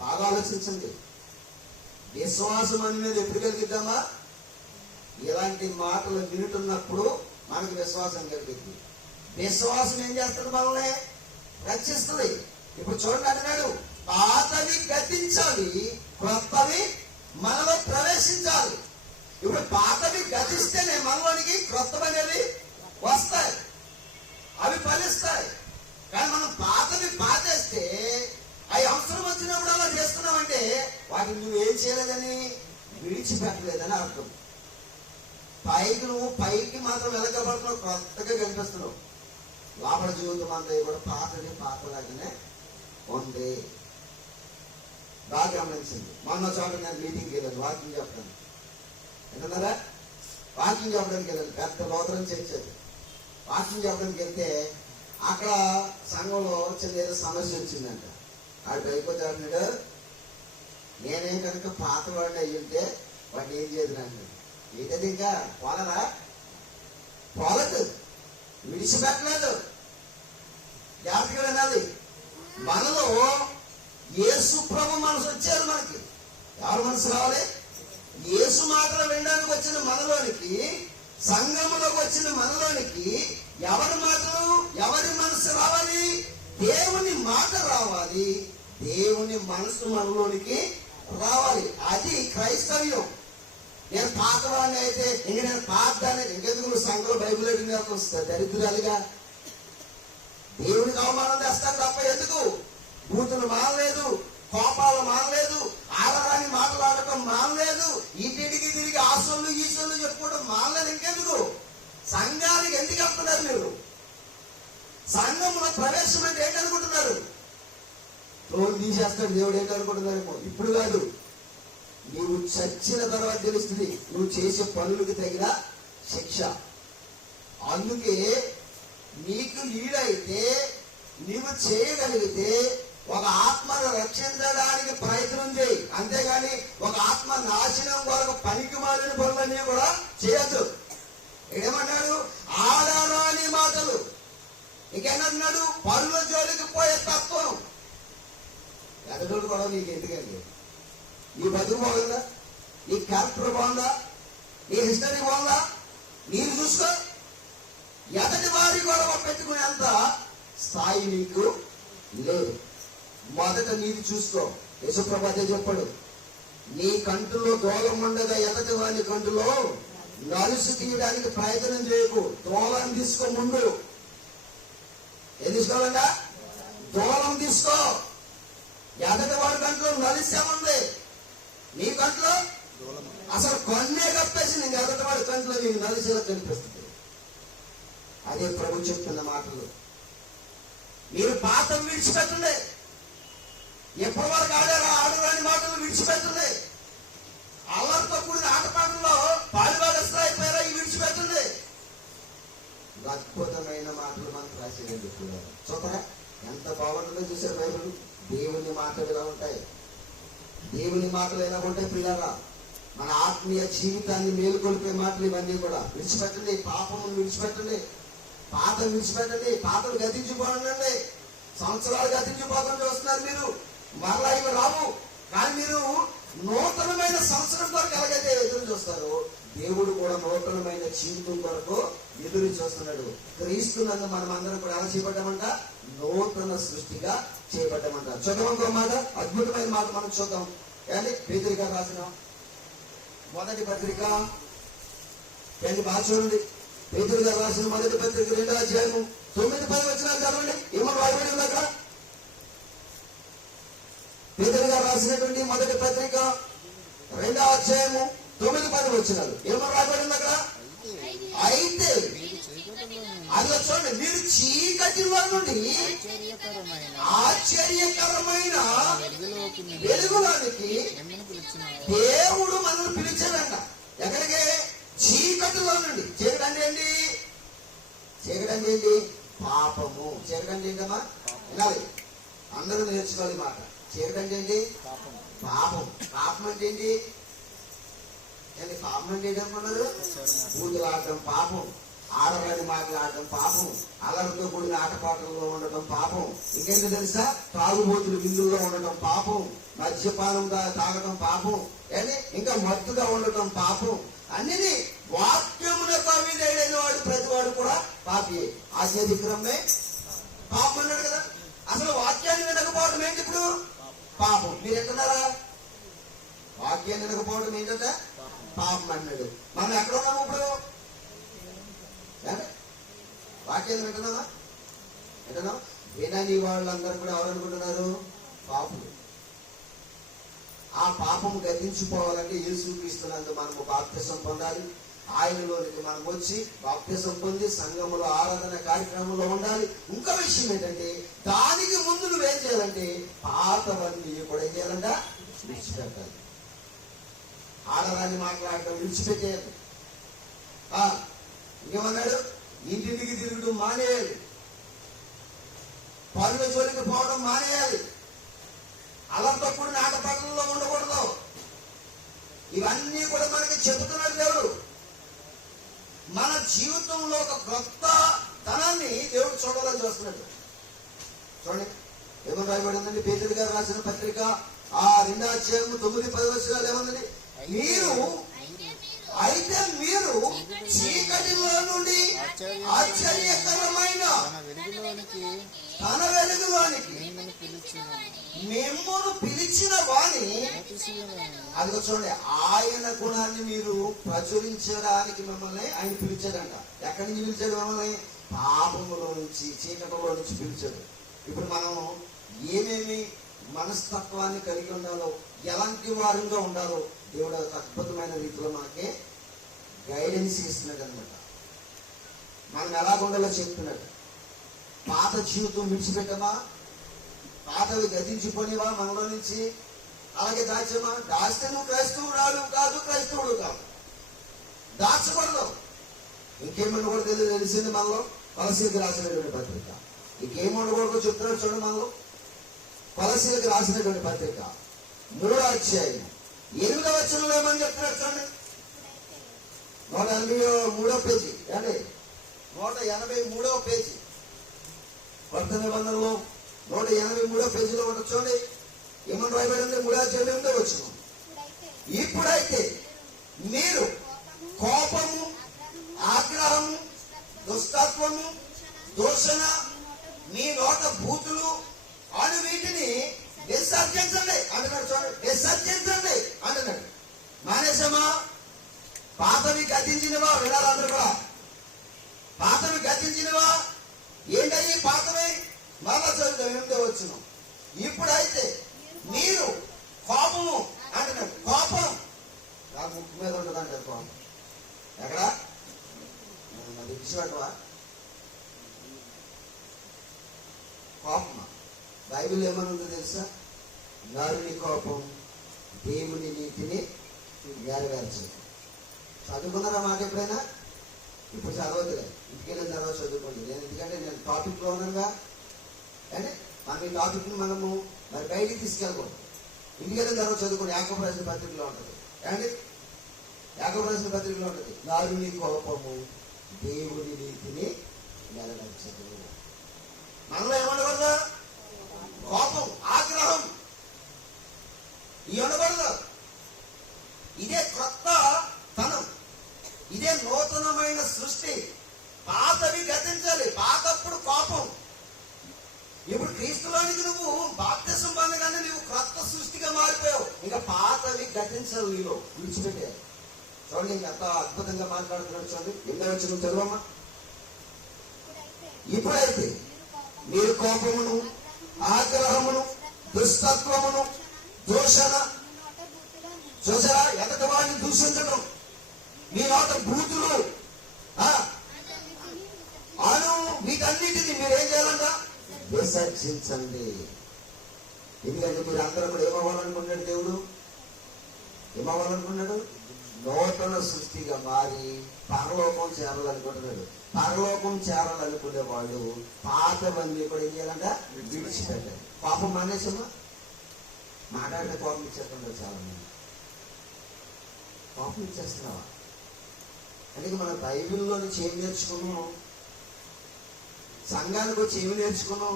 బాగా ఆలోచించండి. విశ్వాసం అనేది ఎప్పుడు కలిగిద్దామా? ఇలాంటి మాటలు వింటున్నప్పుడు మనకు విశ్వాసం కలిగింది. విశ్వాసం ఏం చేస్తుంది? మనల్ని రక్షిస్తుంది. ఇప్పుడు చూడండి, అంటున్నాడు పాతవి గతించాలి, క్రొత్తవి మనలో ప్రవేశించాలి. ఇప్పుడు పాతవి గతిస్తేనే మనలోనికి క్రొత్తమైనవి వస్తాయి, అవి ఫలిస్తాయి. కానీ మనం పాతవి పాతేస్తే అవి అవసరం వచ్చినప్పుడు అలా చేస్తున్నామంటే వాటిని నువ్వేం చేయలేదని, విడిచిపెట్టలేదని అర్థం. పైకి నువ్వు పైకి మాత్రం వెలగబడుతున్నావు, కొత్తగా కనిపిస్తున్నావు. లోపల జీవితం అంతా కూడా పాతది పాతలాగానే ఉంది. బాగా గమనించింది. మొన్న చోట నేను మీటింగ్కి వెళ్ళాను, వాకింగ్ చెప్పడానికి. ఏంటన్నారా? వాకింగ్ చెప్పడానికి వెళ్ళాను. పెద్ద లోతరం చేసేది. వాకింగ్ చెప్పడానికి వెళ్తే అక్కడ సంఘంలో చిన్న ఏదో సమస్య వచ్చిందంట. ఆడు అయిపోతే అంటున్నాడు, నేనేం కనుక పాత వాడిని అయ్యి ఉంటే వాడిని ఏం చేయదు అంటాడు. ఏంటది? ఇంకా పోలరా? పోలదు, విడిచిపెట్టలేదు. జాగ్రత్తగా వినాలి. మనలో యేసు ప్రభు మనసు వచ్చారు. మనకి ఎవరు మనసు రావాలి? యేసు మాత్రం వినడానికి వచ్చిన మనలోనికి, సంఘములోకి వచ్చిన మనలోనికి ఎవరి మాటలు, ఎవరి మనసు రావాలి? దేవుని మాట రావాలి, దేవుని మనసు మనలోనికి రావాలి. అది క్రైస్తవ్యం. నేను పాతవాడిని అయితే ఇంక నేను పాతదాన్ని ఇంకెందుకు నువ్వు సంఘంలో బైబిల్ అడిగిన వస్తుంది? దరిద్రాలుగా దేవునికి అవమానం చేస్తాను తప్ప ఎందుకు? బూతులు మానలేదు, కోపాలు మానలేదు, ఆడరాని మాట్లాడటం మానలేదు, ఇంటింటికి తిరిగి ఆశలు ఈశలు చెప్పుకోవడం మానలేదు. ఇంకెందుకు సంఘానికి ఎందుకు వెళ్తున్నారు మీరు? సంఘంలో ప్రవేశం అంటే ఏంటనుకుంటున్నారు? తోలు తీసేస్తాడు దేవుడు ఏంటనుకుంటున్నారేమో. ఇప్పుడు కాదు, నీవు చచ్చిన తర్వాత తెలుస్తుంది నువ్వు చేసే పనులకు తగిన శిక్ష. అందుకే నీకు వీలైతే నీవు చేయగలిగితే ఒక ఆత్మను రక్షించడానికి ప్రయత్నం చేయి, అంతేగాని ఒక ఆత్మ నాశనం కొరకు పనికి మాలిన పనులన్నీ కూడా చేయొద్దు. ఏమన్నాడు? ఆడరాని మాటలు. ఇంకేమన్నాడు? పనుల జోలికి పోయే తత్వం. ఎదటోడు కూడా నీకు ఎందుకండి? నీ బతుకు బాగుందా? నీ క్యారెక్టర్ బాగుందా? నీ హిస్టరీ బాగుందా? నీరు చూసుకో. ఎదటి వారి గొడవ పెట్టుకునేంత స్థాయి నీకు లేదు. మొదట నీది చూసుకో. యేసుప్రభువే చెప్పాడు, నీ కంటిలో దూలం ఉండగా ఎదటి వారి కంటిలో నలుసు తీయడానికి ప్రయత్నం చేయకు. దూలం తీసుకో. ముందు ఏం తీసుకోవాలంట? దూలం తీసుకో. ఎదటి వాడి కంట్లో నలిసేముంది, నీ కంట్లో అసలు కొన్నే కప్పేసి నీకు ఎదటి వాడి కంట్లో నీకు నలిసేలా కనిపిస్తుంది. అదే ప్రభు చెప్తున్న మాటలు. మీరు పాతం విడిచిపెట్టండి. ఎప్పటి వరకు ఆడరాని మాటలు విడిచిపెట్టండి. అల్లరితో కూడిన ఆటపాటల్లో పాలుభాగస్తులైపోయారా? ఇవి విడిచిపెట్టండి. అద్భుతమైన మాటలు మనకు రాసేది చూడరా, ఎంత బాగుంటుందో చూసారు బైబిల్. దేవుని మాటలు ఎలా ఉంటాయి? దేవుని మాటలు ఎలా ఉంటాయి పిల్లరా? మన ఆత్మీయ జీవితాన్ని మేలుకొల్పే మాటలు ఇవన్నీ కూడా. విడిచిపెట్టండి, పాపమును విడిచిపెట్టండి, పాతం విడిచిపెట్టండి. పాతలు గతించిపోనండి. సంవత్సరాలు గతించిపోకుండా చూస్తున్నారు మీరు. మరలా ఇవి రావు. కానీ మీరు నూతనమైన సంవత్సరం కొరకు ఎలాగైతే ఎదురు చూస్తారు, దేవుడు కూడా నూతనమైన జీవితం కొరకు ఎదురు చూస్తున్నాడు. క్రీస్తునందు మనం అందరం కూడా ఎలా చేయబడ్డామంట? నూతన సృష్టిగా చేయబడ్డామంట. చూద్దాం మాట, అద్భుతమైన మాట మనం చూద్దాం. కానీ పేతురు గారు రాసిన మొదటి పత్రిక బాగా చూడండి. పేతురు గారు రాసిన మొదటి పత్రిక 2వ అధ్యాయము 9-10 వచనాలు చదవండి. ఏమని రాయబడి ఉంది అక్కడ? పేతురు గారు రాసినటువంటి మొదటి పత్రిక 2వ అధ్యాయము 9-10 వచనాలు ఏమని రాయబడి ఉంది అక్కడ? అయితే అది చూడండి, మీరు చీకటిలో నుండి ఆశ్చర్యకరమైన వెలుగులోనికి దేవుడు మనల్ని పిలిచాడంట. ఎక్కడికి? చీకటిలో నుండి. చీకటి అంటే ఏంటి? చీకటి అంటే ఏంటి? పాపము. చీకటి అంటే ఏంటమ్మా? వినాలి, అందరూ నేర్చుకోవాలి మాట. చీకటి అంటే ఏంటి? పాపం. పాపం అంటే ఏంటి? పాపం అంటే ఏంటనుకున్నారు? బూతులు ఆడటం పాపం, ఆడవాడి మాట్లాడటం పాపం, అల్లరితో కూడిన ఆటపాటల్లో ఉండటం పాపం. ఇంకేంటి తెలుసా? తాగుబోతులు విందుల్లో ఉండటం పాపం, మద్యపానం తాగటం పాపం, ఇంకా మత్తుగా ఉండటం పాపం. అన్నిటి వాక్యమునకు అవిధేయుడైన వాడు ప్రతివాడు కూడా పాపి. ఆజ్ఞాధిక్రమే పాపం అన్నాడు కదా. అసలు వాక్యాన్ని వినకపోవడం ఏంటి? ఇప్పుడు పాపం. మీరు ఎక్కడారా? వాక్యాన్ని వినకపోవడం ఏంటంటే పాపం అన్నాడు. మనం ఎక్కడ ఉన్నాము ఇప్పుడు? వాక్యాన్ని వింటున్నామా? వింటున్నాం. వినని వాళ్ళందరూ కూడా ఎవరనుకుంటున్నారు? పాపులు. ఆ పాపము గతించిపోవాలంటే యేసుక్రీస్తునందు మనము బాప్తిసం పొందాలి. ఆయనలోనికి మనం వచ్చి బాప్తిసం పొంది సంఘములో ఆరాధన కార్యక్రమంలో ఉండాలి. ఇంకో విషయం ఏంటంటే, దానికి ముందు నువ్వేం చేయాలంటే పాతవన్నీ కూడా ఏం చేయాలంట? విడిచిపెట్టాలి. ఆడరాని మాట్లాడటం విడిచిపెట్టేయాలి. ఇంకేమన్నాడు? ఇంటింటికి తిరుగుతూ మానేయాలి. పనుల జోలికి పోవడం మానేయాలి. అల్లరితో కూడిన ఆటపాటల్లో ఉండకూడదు. ఇవన్నీ కూడా మనకి చెబుతున్నాడు దేవుడు. మన జీవితంలో ఒక కొత్త తనాన్ని దేవుడు చూడాలని చూస్తున్నాడు. చూడండి ఏమని రాయబడిందండి? పేతురు గారు రాసిన పత్రిక 2వ అధ్యాయము 9-10 వచనాలు ఏమందండి? అయితే మీరు చీకటిలో నుండి ఆశ్చర్యకరమైన తన వెలుగులోనికి మిమ్మును పిలిచిన వాణి. అదిగో చూడండి, ఆయన గుణాన్ని మీరు ప్రచురించడానికి మిమ్మల్ని ఆయన పిలిచాడంట. ఎక్కడి నుంచి పిలిచాడు మిమ్మల్ని? పాపములో నుంచి, చీకటిలో నుంచి పిలిచాడు. ఇప్పుడు మనం ఏమేమి మనస్తత్వాన్ని కలిగి ఉండాలో, ఎలాంటి వారంగా ఉండాలో దేవుడు ఒక అద్భుతమైన రీతిలో మనకి గైడెన్స్ ఇస్తున్నాడు అనమాట. మనం ఎలా ఉండాలో చెప్తున్నాడు. పాత జీవితం విడిచిపెట్టమా, పాతవి గతించిపోనివా మనలో నుంచి, అలాగే దాచమా. దాస్తే నువ్వు క్రైస్తవుడు కాదు, క్రైస్తవుడు కాదు. దాచకూడదు. ఇంకేమనకూడదు తెలిసింది మనలో. కొలసీలకు రాసినటువంటి పత్రిక ఇంకేమనకూడదు చెప్తున్నాడు చూడండి. మనలో కొలసీలకు రాసినటువంటి పత్రిక 3వ అధ్యాయం 8వ వచనంలో ఏమని చెప్తున్నాడు చూడండి. 183వ పేజీ అంటే 183వ పేజీ కొత్త నిబంధనలో 183వ పేజీలో ఉంటుంది చూడండి. ఏమని రాయబడింది? 3వ అధ్యాయం 8వ వచనం. ఇప్పుడైతే మీరు కోపము, ఆగ్రహము, దుష్టత్వము, దూషణ, మీ నోట బూతులు అని వీటిని విసర్జించండి అంటున్నాడు చూడండి. విసర్జించండి అంటున్నాడు. మానేసమా? పాతవి గతించినవా? వినాలి అందరూ కూడా. పాతవి గతించినవా? ఏంటయ్యి పాతవి? మరలా చదువుతాం 8వ వచనం. ఇప్పుడైతే మీరు కోపము అంటున్నాడు. కోపం నాకు ముక్కు మీద ఉంటుంది అంటారు. కోపం ఎక్కడ విడిచిపెట్టవా? కోపమా? బైబిల్ ఏమనుందో తెలుసా? నరుని కోపం దేవుని నీతిని నెరవేర్చదు. చదువుకున్నారా మాట ఎప్పుడైనా? ఇప్పుడు చదవదులే, ఇంటికి వెళ్ళిన తర్వాత చదువుకోండి. ఎందుకంటే నేను టాపిక్లో ఉన్నానుగా. కానీ మనం ఈ టాపిక్ని మనము మరి బయటికి తీసుకెళ్ళకూడదు. ఇంటికి వెళ్ళిన తర్వాత చదువుకోండి. యాకోబు రాసిన పత్రికలో ఉంటుంది. ఏమండి? యాకోబు రాసిన పత్రికలో ఉంటుంది. నరుని కోపము దేవుని నీతిని నెరవేర్చదు. మనలో ఏమనకూడదు? కోపం, ఆగ్రహం ఇవి ఉండకూడదు. ఇదే కొత్త తనం, ఇదే నూతనమైన సృష్టి. పాతవి గతించాలి. పాతప్పుడు కోపం. ఇప్పుడు క్రీస్తులోనికి నువ్వు బాప్తిసం పొందగానే నువ్వు కొత్త సృష్టిగా మారిపోయావు. ఇంకా పాతవి గతించాలి, నీలో విడిచిపెట్టావు. చూడండి ఎంత అద్భుతంగా మాట్లాడుతున్నాడు చూడండి. 8వ వచనం చదవమ్మా. ఇప్పుడైతే మీరు కోపమును, ఆగ్రహమును, దుష్టత్వమును, దూషణ, చూసారా ఎదటి వాడిని దూషించడం, మీ నోట బూతులు అను వీటన్నిటిని మీరేం చేయాలంట? విసర్జించండి. ఎందుకంటే మీరు అందరూ కూడా ఏమవ్వాలనుకున్నాడు? దేవుడు ఏమవ్వాలనుకున్నాడు? నూతన సృష్టిగా మారి పరలోకం చేరాలనుకుంటున్నాడు. పరలోకం చేరాలనుకునే వాళ్ళు పాతవన్నీ కూడా ఏం చేయాలంట? విడిచిపెట్టాలి. కోపం మానేసమ్మా. మాట్లాడితే కోపం ఇచ్చేస్తున్నాడు చాలా మంది. కోపం ఇచ్చేస్తున్నావా? అందుకే మన బైబిల్లో నుంచి ఏం నేర్చుకున్నాం? సంఘానికి వచ్చి ఏమి నేర్చుకున్నాం?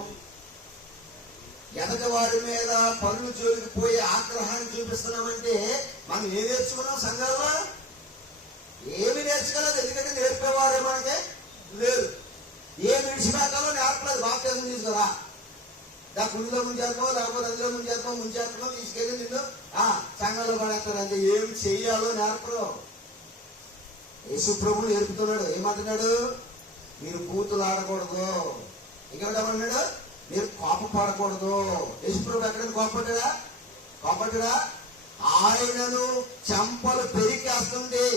ఎదటి వాడి మీద పనులు జోలికి పోయి ఆగ్రహాన్ని చూపిస్తున్నామంటే మనం ఏం నేర్చుకున్నాం? సంఘాల్లో ఏమి నేర్చుకోలేదు. ఎందుకంటే నేర్పేవారే మనకి లేదు. ఏం విడిచిపెట్టాలో నేర్పలేదు. బాప్తిజం తీసుకురా, దా కుళ్ళలో ముంచేస్తామో లేకపోతే అందులో ముంచేస్తామో తీసుకెళ్ళి నిన్ను సంఘంలో పడేస్తారు. అంటే ఏం చెయ్యాలో నేర్పరు. యేసు ప్రభువు నేర్పుతున్నాడు. ఏమంటున్నాడు? మీరు బూతులు ఆడకూడదు. ఇంకేమన్నాడు? మీరు కోపపడకూడదు. యేసు ప్రభు ఎక్కడైనా కోపపడ్డా? ఆయనను చెంపలు పెరికేస్తుంది,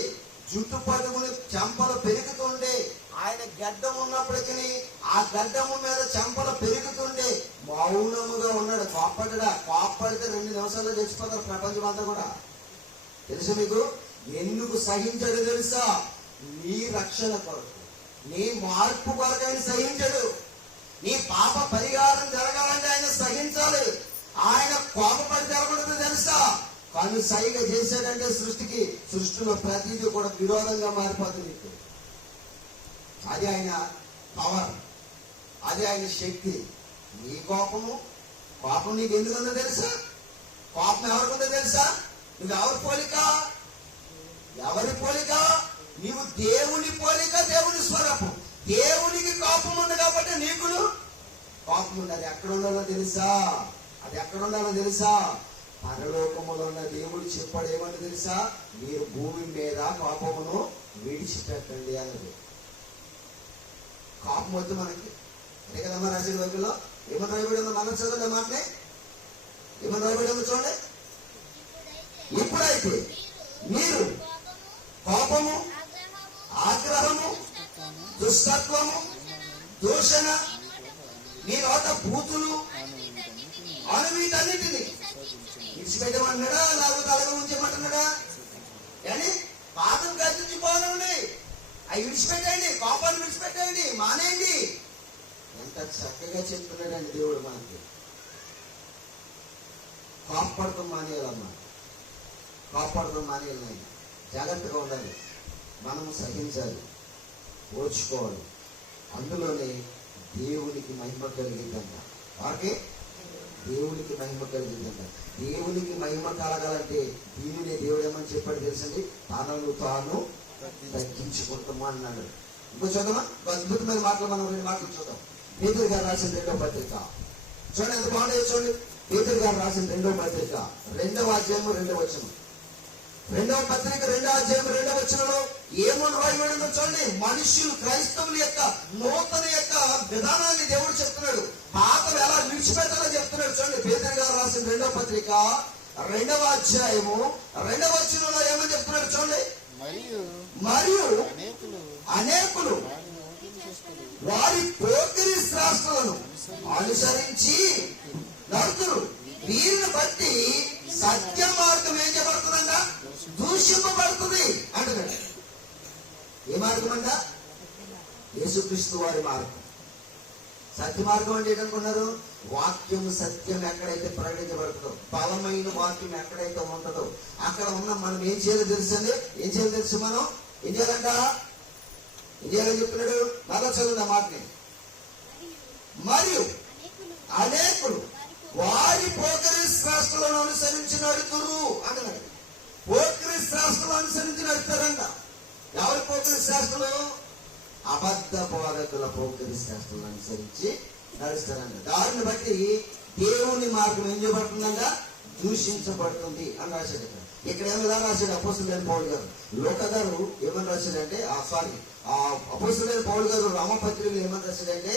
జుట్టు పట్టుకుని చెంపలు పెరుగుతుండే, ఆయన గడ్డం ఉన్నప్పటికీ ఆ గడ్డము మీద చెంపలు పెరుగుతుండే మౌనముగా ఉన్నాడు. కోపడితే 2 నిమిషాల్లో చచ్చిపోతారు ప్రపంచం అంతా కూడా. తెలుసు మీకు? ఎందుకు సహించడు తెలుసా? నీ రక్షణ కొరకు, నీ మార్పు కొరకు ఆయన సహించడు. నీ పాప పరిహారం జరగాలంటే ఆయన సహించాలి. ఆయన కోపపడి జరగకూడదు తెలుసా? కానీ సైగ చేశాడంటే సృష్టిలో ప్రతిదీ కూడా విరోధంగా మారిపోతుంది. అది ఆయన పవర్, అది ఆయన శక్తి. నీ కోపం నీకు ఎందుకుందో తెలుసా? కోపం ఎవరికుందో తెలుసా? నువ్వు ఎవరి పోలిక? నీవు దేవుని పోలిక, దేవుని స్వరూపం. దేవునికి కోపం ఉంది కాబట్టి నీకు కోపం ఉంది. అది ఎక్కడ ఉండాలో తెలుసా? పరలోకములో ఉన్న దేవుడు చెప్పాడు. ఏమని తెలుసా? మీరు భూమి మీద కోపమును విడిచిపెట్టండి అన్నది. కోపం వద్దు మనకి. అదే కదమ్మా రాసిన బైబిల్లో. ఏమని రాయబడి ఉందో మనం చదవండి మాటనే. ఏమని రాయబడి ఉందో చూడండి. ఇప్పుడైతే మీరు కోపము, ఆగ్రహము, దుష్టత్వము, దూషణ, మీ నోట బూతులు అను వీటన్నిటిని విడిచిపెట్టమన్నాడా, నాకు తలగా ఉంచమంటున్నాడా? కానీ పాపం గతించిపోనండి, అవి విడిచిపెట్టండి, కోపాన్ని విడిచిపెట్టండి, మానేయండి. ఎంత చక్కగా చెప్తున్నాడండి దేవుడు మనకి. కోపడతాం మానేయాలమ్మా, కోపడతాం మానేయాలి. జాగ్రత్తగా ఉండాలి, మనము సహించాలి, ఓర్చుకోవాలి. అందులోనే దేవునికి మహిమ కలిగిందంట. వాకే దేవునికి మహిమ కలిగిందంట. దేవునికి మహిమ కలగాలంటే దీనినే దేవుడు ఏమని చెప్పాడు తెలుసండి? తనను తాను తగ్గించుకుంటాము అన్నాడు. ఇంకో చూద్దామా? అద్భుతమైన మాటలు మనం 2 మాటలు చూద్దాం. పేతురు గారు రాసిన 2వ పత్రిక చూడండి, ఎంత బాగుండేది చూడండి. పేతురు గారు రాసిన 2వ పత్రిక 2వ అధ్యాయం 2వ వచనం. 2వ పత్రిక 2వ అధ్యాయం 2వ వచనంలో ఏమని రాయబడిందో చూడండి. మనుషులు, క్రైస్తవుల యొక్క నూతన యొక్క విధానాన్ని దేవుడు చెప్తున్నాడు. పాతలు ఎలా విడిచిపెట్టాలో చెప్తున్నాడు చూడండి. పేతురు గారు రాసిన 2వ పత్రిక 2వ అధ్యాయము 2వ వచనంలో ఏమని చెప్తున్నాడు చూడండి. మరియు అనేకులు వారి పోకిరి శాస్త్రాలను అనుసరించి నడుతురు. వీరిని బట్టి సత్య మార్గం ఏం చేయబడుతుందంట? దూషింపబడుతుంది అంటున్నాడు. ఏ మార్గం అంట? యేసుక్రీస్తు వారి మార్గం. సత్య మార్గం అంటే ఏంటనుకున్నారు? వాక్యం, సత్యం ఎక్కడైతే ప్రకటించబడుతుందో, బలమైన వాక్యం ఎక్కడైతే ఉంటుందో అక్కడ ఉన్న మనం ఏం చేయాలో తెలుసండి. ఏం చేయాలో తెలుసు? మనం ఏం చేయాలంట? ఏం చేయాలని చెప్తున్నాడు? మళ్ళా చదువు మాటని. మరియు అనేకులు వారి పోకరి శాస్త్రాలను అనుసరించి నడుతురు అంటున్నాడు. పోకరి శాస్త్రాలను అనుసరించి నడుతారంట. ఎవరి పోకరి శాస్త్రాలు? అబద్ధ బోధకుల పోకరి శాస్త్రాలను అనుసరించి నడుస్తారంట. దానిని బట్టి దేవుని మార్గం ఏం చేయబడుతుందంట? దూషించబడుతుంది అని రాశాడు. ఇక్కడ ఏమైనా రాశాడు అపోస్తలుడైన పౌలు గారు. లోక గారు ఏమని రాశాడంటే, అపోస్తలుడైన పౌలు గారు రామపత్రికలు ఏమని రాశాడంటే,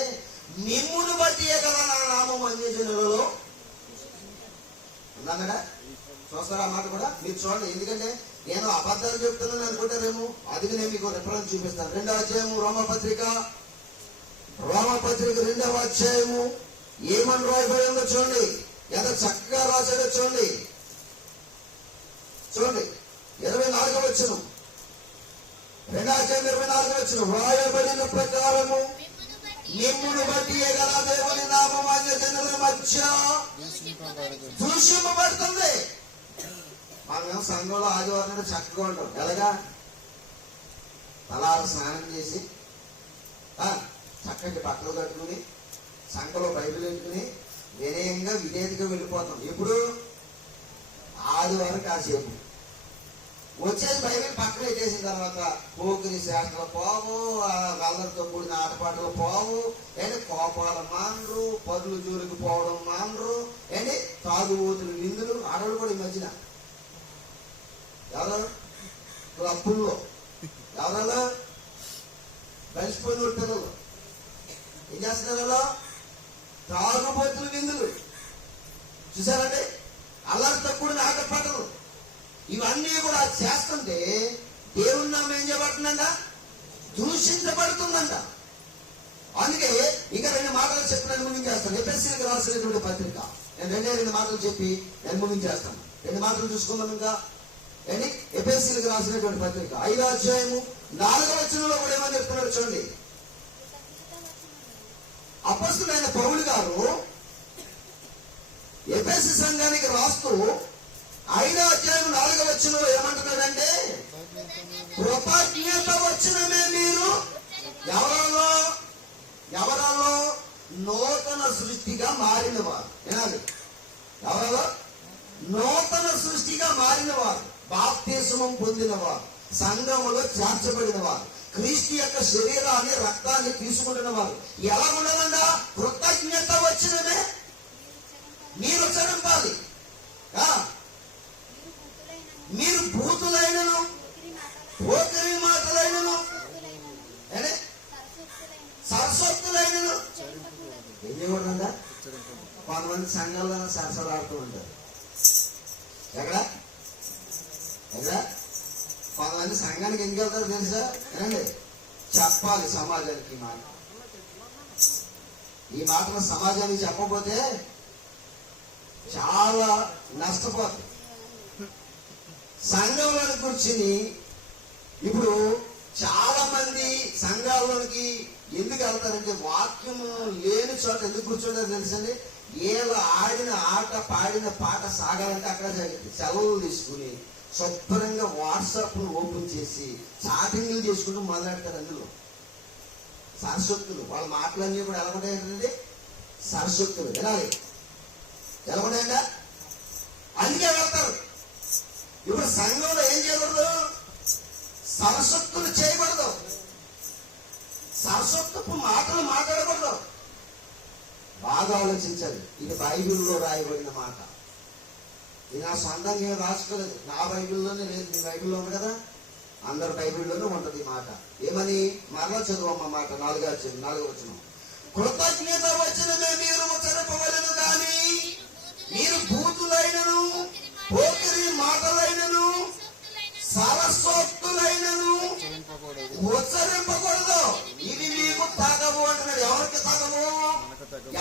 మిమ్మును బట్టి కదా నా నామం అన్యజనులలో ఉన్నాడా? చూస్తారా ఆ మాట కూడా? మీరు చూడండి. ఎందుకంటే నేను అబద్ధాలు చెప్తున్నాను అనుకుంటారేమో, అది నేను మీకు రిఫరెన్స్ చూపిస్తాను. 2వ అధ్యాయము రోమపత్రిక 2వ అధ్యాయము ఏమని రాయబడి ఉందో చూడండి. ఎంత చక్కగా రాశాడో చూడండి. 24వ వచనం, 2వ అధ్యాయం 24వ వచనం. రాయబడిన ప్రకారము మిమ్మును బట్టి గల దేవుని నామం అన్యజనుల మధ్య దూషింపబడుతుంది. మనం సంఘంలో ఆదివారం నాడు చక్కగా ఉంటాం. ఎలాగా? తలారు స్నానం చేసి చక్కటి బట్టలు కట్టుకుని సంఘంలో బైబిల్ పెట్టుకుని వినయంగా విధేయతగా వెళ్ళిపోతాం. ఎప్పుడు? ఆదివారం కాసేపు వచ్చేసి బైబిల్ పక్కన పెట్టేసిన తర్వాత పోకిరి శాస్త్రాలు పోవు, అల్లరితో కూడిన ఆటపాటలు పోవు, ఏంటి కోపాల మానరు, పదులు జోలికి పోవడం మానరు, ఏంటి తాగుబోతులు నిందులు. ఆడవాళ్ళు కూడా ఈ మధ్యన ఎవరు క్లబ్బుల్లో ఎవరో కలిసిపోయిన పిల్లలు ఏం చేస్తున్నారు? తాగుబోతులు నిందులు. చూసారండి? అల్లరితో కూడిన ఆటపాటలు ఇవన్నీ కూడా చేస్తుంటే దేవుని నామం ఏం చేయబడుతుందంట? దూషించబడుతుందంట. అందుకే ఇంకా 2 మాటలు చెప్పి నేను ముగించేస్తాను. ఎఫెసీయులకు రాసినటువంటి పత్రిక నేను 2 మాటలు చెప్పి నేను ముగించేస్తాను. 2 మాటలు చూసుకుందాం. ఇంకా ఏంటి? ఎఫెసీయులకు రాసినటువంటి పత్రిక 5వ అధ్యాయము 4వ వచనంలో కూడా ఏమని చెప్తున్నాడు చూడండి. అపొస్తలుడైన పౌలు గారు ఎఫెసు సంఘానికి రాస్తూ 5వ అధ్యాయం 4వ వచనంలో ఏమంటున్నాడంటే, కృతజ్ఞత వచనమే మీరు ఎవరలో నూతన సృష్టిగా మారినవారు. ఏనాలి? ఎవరలో నూతన సృష్టిగా మారినవారు, బాప్తిస్మం పొందినవారు, సంఘములో చేర్చబడిన వారు, క్రీస్తు యొక్క శరీరాన్ని రక్తాన్ని తీసుకుంటున్న వారు. ఎలా ఉండాలంట? కృతజ్ఞత వచనమే మీరు ఉచ్చరింపాలి. మీరు భూతులైనను పోకిరి మాటలైనను సరస్వత్తులైనను ఏం చేయకూడదంట? కొంతమంది సంఘాల్లో సరసలాడుతూ ఉంటారు. ఎక్కడ ఎక్కడ కొంతమంది సంఘానికి ఎందుకు వెళ్తారు తెలుసా? ఏనండి, చెప్పాలి సమాజానికి ఈ మాట. ఈ మాటను సమాజానికి చెప్పకపోతే చాలా నష్టపోతుంది. సంఘంలోని కూర్చుని ఇప్పుడు చాలా మంది సంఘాల్లోనికి ఎందుకు వెళ్తారంటే వాక్యము లేని చోట ఎందుకు కూర్చుంటారు తెలుసండి? ఏదో ఆడిన ఆట పాడిన పాట సాగాలంటే అక్కడ జరిగింది. సెలవులు తీసుకుని శుభ్రంగా వాట్సాప్ ఓపెన్ చేసి చాటింగ్లు చేసుకుంటూ మొదలెడతారు. అందులో సరస్వతులు వాళ్ళ మాటలన్నీ కూడా ఎలా ఉంటాయంటే సరస్వతులు వినాలి, ఎలా ఉంటాయంట, అందుకే వెళ్తారు. ఇప్పుడు సంఘంలో ఏం చేయకూడదు? సరస్వతులు చేయకూడదు, సరస్వతపు మాటలు మాట్లాడకూడదు. బాగా ఆలోచించాలి. ఇది బైబిల్లో రాయబడిన మాట. ఇది నా సొంతంగా ఏం రాసుకోలేదు, నా బైబిల్లోనే లేదు. మీ బైబిల్లో ఉంది కదా, అందరి బైబిల్లోనే ఉంటుంది ఈ మాట. ఏమని? మరలా చదువమ్మ మాట, 4వ వచనం. కృతజ్ఞత వచనమే మీరు ఉచ్చరింపవలెను గాని మీరు బూతులైనను పోకిరి మాటలైనను సరస్వతులైనను ఉచ్చరింపకూడదు. ఇవి మీకు తగవు అంటున్నాడు. ఎవరికి తగవు?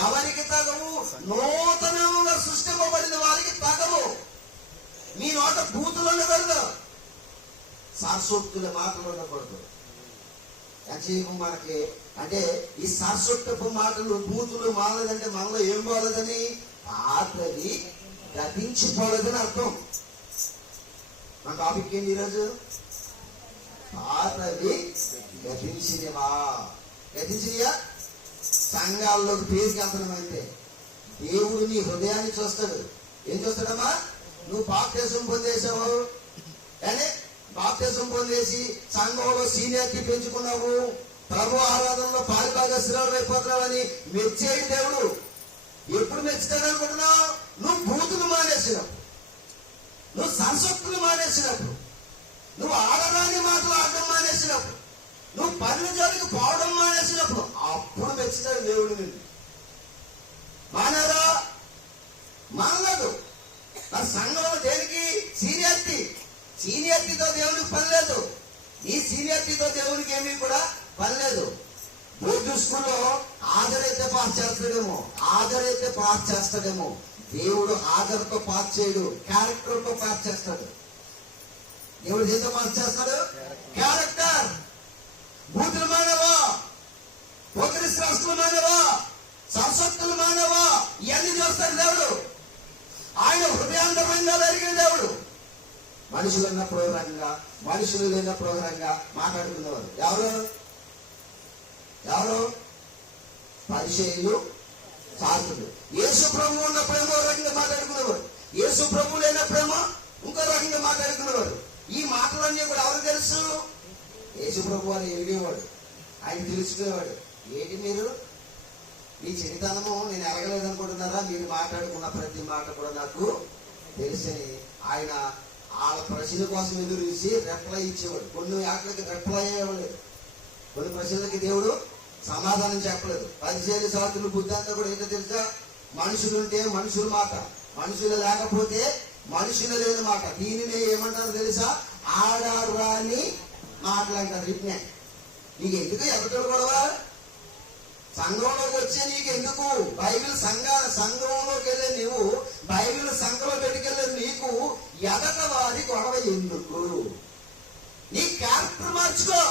ఎవరికి తగవు? నూతనంగా సృష్టింపబడిన వారికి తగవు. మీ నోట బూతులు ఉండకూడదు, సరస్వతుల మాటలు ఉండకూడదు. ఎంతసేపు మనకి అంటే ఈ సరస్వతపు మాటలు బూతులు మానలేదంటే మనలో ఏం పోలేదని? పాతది గతించిపోలేదని అర్థం. మన టాపిక్ ఏంటి ఈరోజు? పాతది గతించినవా? గతించినయా? సంఘాల్లోకి పేరుకి వెళ్తున్నామంటే దేవుడు నీ హృదయాన్ని చూస్తాడు. ఏం చూస్తాడమ్మా? నువ్వు బాప్తిసం పొందేశావు కానీ బాప్తిసం పొందేసి సంఘంలో సీనియారిటీ పెంచుకున్నావు, ప్రభు ఆరాధనలో పారిభాగస్రాలు అయిపోతున్నావని మెచ్చేది దేవుడు. ఎప్పుడు మెచ్చుతాడు అనుకుంటున్నావు? నువ్వు బూతులు మానేసినప్పుడు, నువ్వు సరస్వతులు మానేసినప్పుడు, నువ్వు ఆడరాని మాటలు ఆడడం మానేసినప్పుడు, నువ్వు పనుల జోలికి పోవడం మానేసినప్పుడు అప్పుడు మెచ్చుతాడు దేవుడు నిన్ను. మానారా? మానలేదు. నా సంఘంలో దేనికి? సీనియారిటీతో దేవుడికి పని లేదు. నీ సీనియారిటీతో దేవుడికి ఏమీ కూడా పని లేదు. బోర్డు స్కూల్లో హాజరైతే పాస్ చేస్తాడేమో, దేవుడు హాజరుతో పాస్ చేయడు, క్యారెక్టర్తో పాస్ చేస్తాడు. దేవుడు ఏదో పాస్ చేస్తాడు? క్యారెక్టర్. బూతులు మానవా, ఒకరి శాస్త్రులు మానవా, సరస్వతులు మానవా, ఇవన్నీ చూస్తాడు దేవుడు. ఆయన హృదయాంతరంగా జరిగిన దేవుడు. మనుషులు ఉన్నప్పుడు రకంగా, మనుషులు లేనప్పుడు రకంగా మాట్లాడుకునేవారు ఎవరు? పరిచయులు, శాస్త్రులు. యేసు ప్రభు ఉన్నప్పుడేమో రకంగా మాట్లాడుకునేవారు, యేసు ప్రభు లేనప్పుడేమో ఇంకో రకంగా మాట్లాడుకునేవారు. ఈ మాటలన్నీ కూడా ఎవరు తెలుసు? యేసు ప్రభు వారు ఎరిగేవాడు, ఆయన తెలుసుకునేవాడు. ఏంటి మీరు మీ చిరితనము నేను ఎరగలేదు అనుకుంటున్నారా? మీరు మాట్లాడుకున్న ప్రతి మాట కూడా నాకు తెలిసని ఆయన వాళ్ళ ప్రశ్నల కోసం ఎదురు చూసి రెప్లై ఇచ్చేవాడు. కొన్ని వాటికి రెప్లై ఇవ్వలేదు, కొన్ని ప్రశ్నలకి దేవుడు సమాధానం చెప్పలేదు. పరిచయ శాస్త్రుల బుద్ధి అంతా కూడా ఏంటో తెలుసా? మనుషులుంటే మనుషుల మాట, మనుషులు లేకపోతే మనుషులు లేని మాట. దీనిని ఏమంటారు తెలుసా? ఆడారాని మాటలంటారు. రిప్నే నీకు ఎందుకు ఎదుటోడు గొడవ? సంఘంలోకి వచ్చే నీకు ఎందుకు? బైబిల్ సంఘంలోకి వెళ్ళే నువ్వు, బైబిల్ సంఘంలో పెట్టుకెళ్ళే నీకు ఎదట వారి గొడవ ఎందుకు? నీ క్యారెక్టర్ మార్చుకో,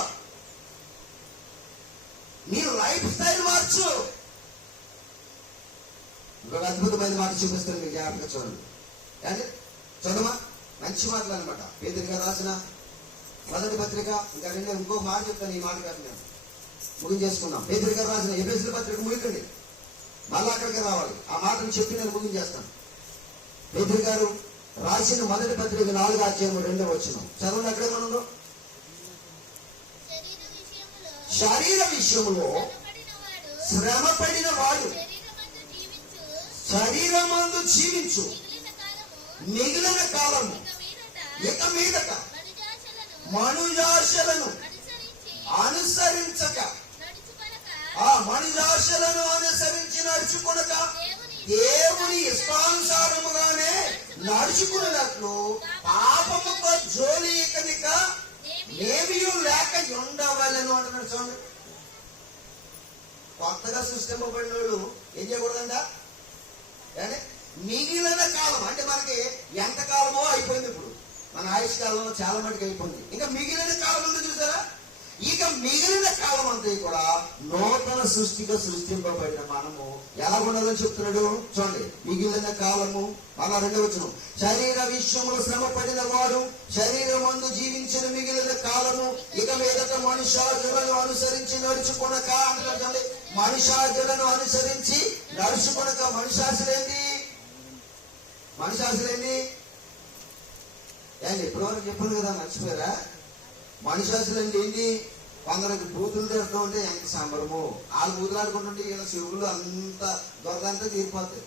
నీ లైఫ్ స్టైల్ మార్చు. ఇంకొక అద్భుతమైన మాట చూపిస్తాను, మీకు జాగ్రత్తగా చూడండి. కానీ చదవమా, మంచి మాటలు అనమాట. పేతురు గారు రాసిన మొదటి పత్రిక, ఇంకా ఇంకో మాట చెప్తాను. ఈ మాట కాదు, నేను ముగించేసుకున్నాం. పేతురు గారు రాసిన ఎఫెసీయుల పత్రిక ముగికండి, మళ్ళా అక్కడికి రావాలి. ఆ మాటను చెప్పి నేను ముగించేస్తాను. పేతురు గారు రాసిన మొదటి పత్రిక 4వ అధ్యాయం 2వ వచనం చదవండి. అక్కడేమనుందో? శరీర విషయంలో శ్రమపడిన వాడు శరీరమందు జీవించు మిగిలిన కాలము ఇక మీదట మనుజాశలను అనుసరించక, ఆ మనుజాశలను అనుసరించి నడుచుకొనక దేవుని ఇష్టానుసారముగానే నడుచుకున్నట్లు పాపముతో జోలి కనుక ఏమీయూ లేక ఉండవలెను అంటున్నాడు. చూడండి, కొత్తగా సృష్టింపబడిన వాడు ఏం చేయకూడదంట? కానీ మిగిలిన కాలం అంటే మనకి ఎంత కాలమో అయిపోయింది. ఇప్పుడు మన ఆయుష్ కాలంలో చాలా మటుకు అయిపోయింది. ఇంకా మిగిలిన కాలం ఉంది చూసారా? ఇక మిగిలిన కాలం అంతా కూడా నూతన సృష్టిగా సృష్టింపబడిన మనము ఎలా ఉండాలని చెప్తున్నాడు. చూడండి, మిగిలిన కాలము అలా 2వ వచనం, శరీర విషయములు శ్రమ పడిన వాడు శరీరమందు జీవించిన మిగిలిన కాలము ఇక మీదట మనుషాదులను అనుసరించి నడుచుకొనక అంటున్నాడు. చూడండి, మనుషాదులను అనుసరించి నడుచుకొనక. మనుషాసులేంటి? మనుషాసులేంటి ఏంటి? ఇప్పటివరకు చెప్పాను కదా, మర్చిపోయారా? మనుషాసులండి ఏంటి? కొందరికి బూతులు తిడుతూ ఉంటే ఎంత సంబరము. వాళ్ళు బూతులు ఆడుకుంటుంటే ఇలా చెవులు అంతా దొరదంతా తీరిపోతాయి.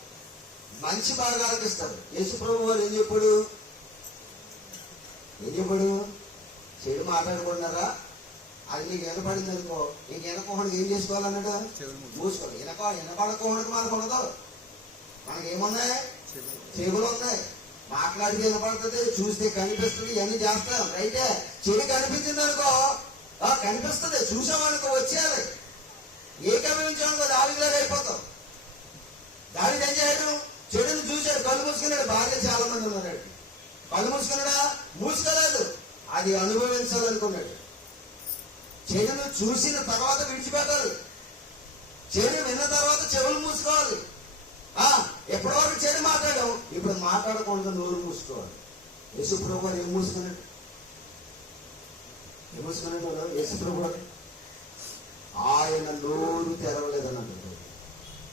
మంచి బాగా ఆలకిస్తారు. యేసుప్రభు వారు ఏం చెప్పాడు? చెడు మాట్లాడుకుంటున్నారా? అది నీకు వినపడింది అనుకో, నీకు వినకోహడికి ఏం చేసుకోవాలన్నాడు? మూసుకోవాలి. వినపడకోహడికి మనకు ఉండదు. మనకేమున్నాయి? చెవులు ఉన్నాయి. మాట్లాడితే వినపడుతుంది, చూస్తే కనిపిస్తుంది, ఇవన్నీ చేస్తాం. రైటే. చెడు కనిపించింది అనుకో, కనిపిస్తుంది, చూసామనుకో వచ్చేయాలి. ఏకమించామనుకో దావిలాగా అయిపోతాం. దావి ఏం చేయడం? చెడుని చూశాడు, కళ్ళు మూసుకున్నాడు. భార్య చాలా మంది ఉన్నాడు. కళ్ళు మూసుకున్నాడా? మూసుకోలేదు. అది అనుభవించాలనుకున్నాడు. చెడును చూసిన తర్వాత విడిచిపెట్టాలి. చెడు విన్న తర్వాత చెవులు మూసుకోవాలి. ఎప్పటివరకు చెడు మాట్లాడాం, ఇప్పుడు మాట్లాడకుండా నోరు మూసుకోవాలి. యేసుప్రభు వారు ఏం మూసుకున్నాడు? యేసుప్రభు వారు ఆయన నోరు తెరవలేదని అంటున్నాడు.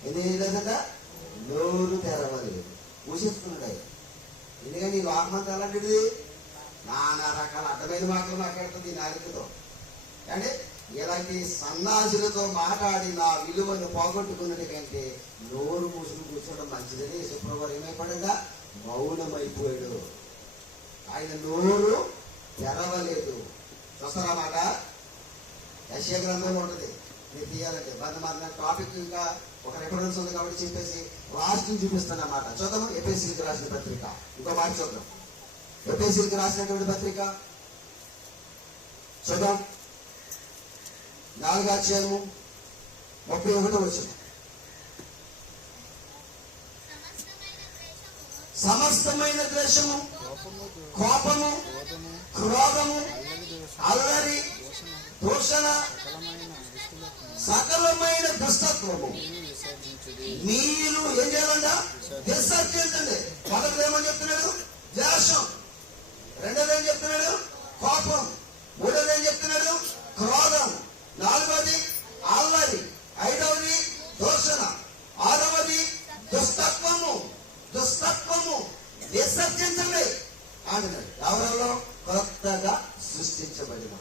ఎందుకు లేదంట? నోరు తెరవలేదు, మూసేసుకున్నాడు ఆయన. ఎందుకంటే ఈ వాక్మంతా అలాంటిది నానా రకాల అడ్డమైన మాటలు మాట్లాడుతుంది ఈ నాలుగుతో. అంటే ఇలాంటి సన్నాసులతో మాట్లాడి నా విలువను పోగొట్టుకున్నది కంటే నోరు మూసుకు కూర్చోవడం మంచిదని యేసుప్రభువారు ఏమైపోయాడుగా? మౌనమైపోయాడు. ఆయన నోరు తెరవలేదు. చూస్తారా మాట? యెషయా గ్రంథంలో ఉంటుంది. మీరు తీయాలంటే మన టాపిక్ ఇంకా ఒక రిఫరెన్స్ ఉంది కాబట్టి చెప్పేసి లాస్ట్ చూపిస్తాను అన్నమాట. చూద్దాము. ఎఫెసీయులకు రాసిన పత్రిక ఇంకో మాట చూద్దాం. ఎఫెసీయులకు రాసినటువంటి పత్రిక చూద్దాం. 4వ అధ్యాయము 31వ వచనం. సమస్తమైన ద్వేషము, కోపము, క్రోధము, అల్లరి, దూషణ, సకలమైన దుష్టత్వము మీరు ఏం చేయాలంట? విసర్జించండి. మొదటిది ఏమని చెప్తున్నాడు? ద్వేషం. రెండోది ఏం చెప్తున్నాడు? కోపం. మూడోది ఏం చెప్తున్నాడు? క్రోధం. 4వది అల్లరి. 5వది దూషణ. 6వది దుష్టత్వము. విసర్జించండి అంటున్నాడు. ఎవరో కొత్తగా సృష్టించబడిన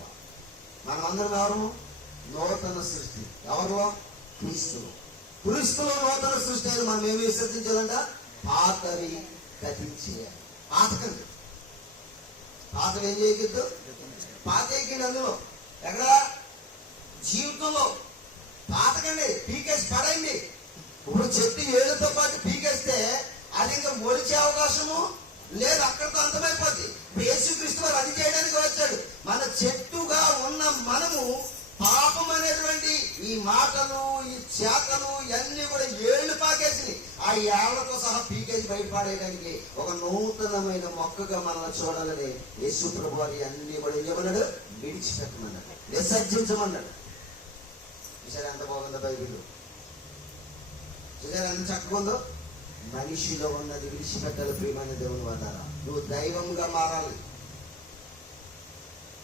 మనమందరం ఎవరు? నూతన సృష్టి. ఎవరిలో? క్రీస్తులో నూతన సృష్టి అని మనం ఏమి విసర్జించాలంట? పాతవి గతించేయాలి. పాతకండి. పాతవి ఏం చేయకూడదు? పాత ఎక్కండి. అందులో ఎక్కడ? జీవితంలో పాతకండి, పీకేసి పడండి. ఇప్పుడు చెట్టు ఏళ్ళతో పాటు పీకేస్తే అది ఇంకా మొలిచే అవకాశము లేదు, అక్కడితో అంతమైపోద్ది. యేసుక్రీస్తు వారు అది చేయడానికి వచ్చాడు. మన చెట్టుగా ఉన్న మనము పాపం అనేటువంటి ఈ మాటలు, ఈ చేతలు ఇవన్నీ కూడా ఏళ్లు పాకేసి ఆ ఏళ్లతో సహా పీకేసి బయటపడేయడానికి ఒక నూతనమైన మొక్కగా మనల్ని చూడాలని యేసు ప్రభువు వారు అన్ని కూడా ఏమన్నాడు? విడిచిపెట్టమన్నాడు, విసర్జించమన్నాడు. చూసారా ఎంత బాగుందో బైబిల్? చూసారా ఎంత చక్కగా ఉందో? మనిషిలో ఉన్నది విడిచిపెట్టాలి. ప్రియమైన దేవుని వాదారా, నువ్వు దైవంగా మారాలి.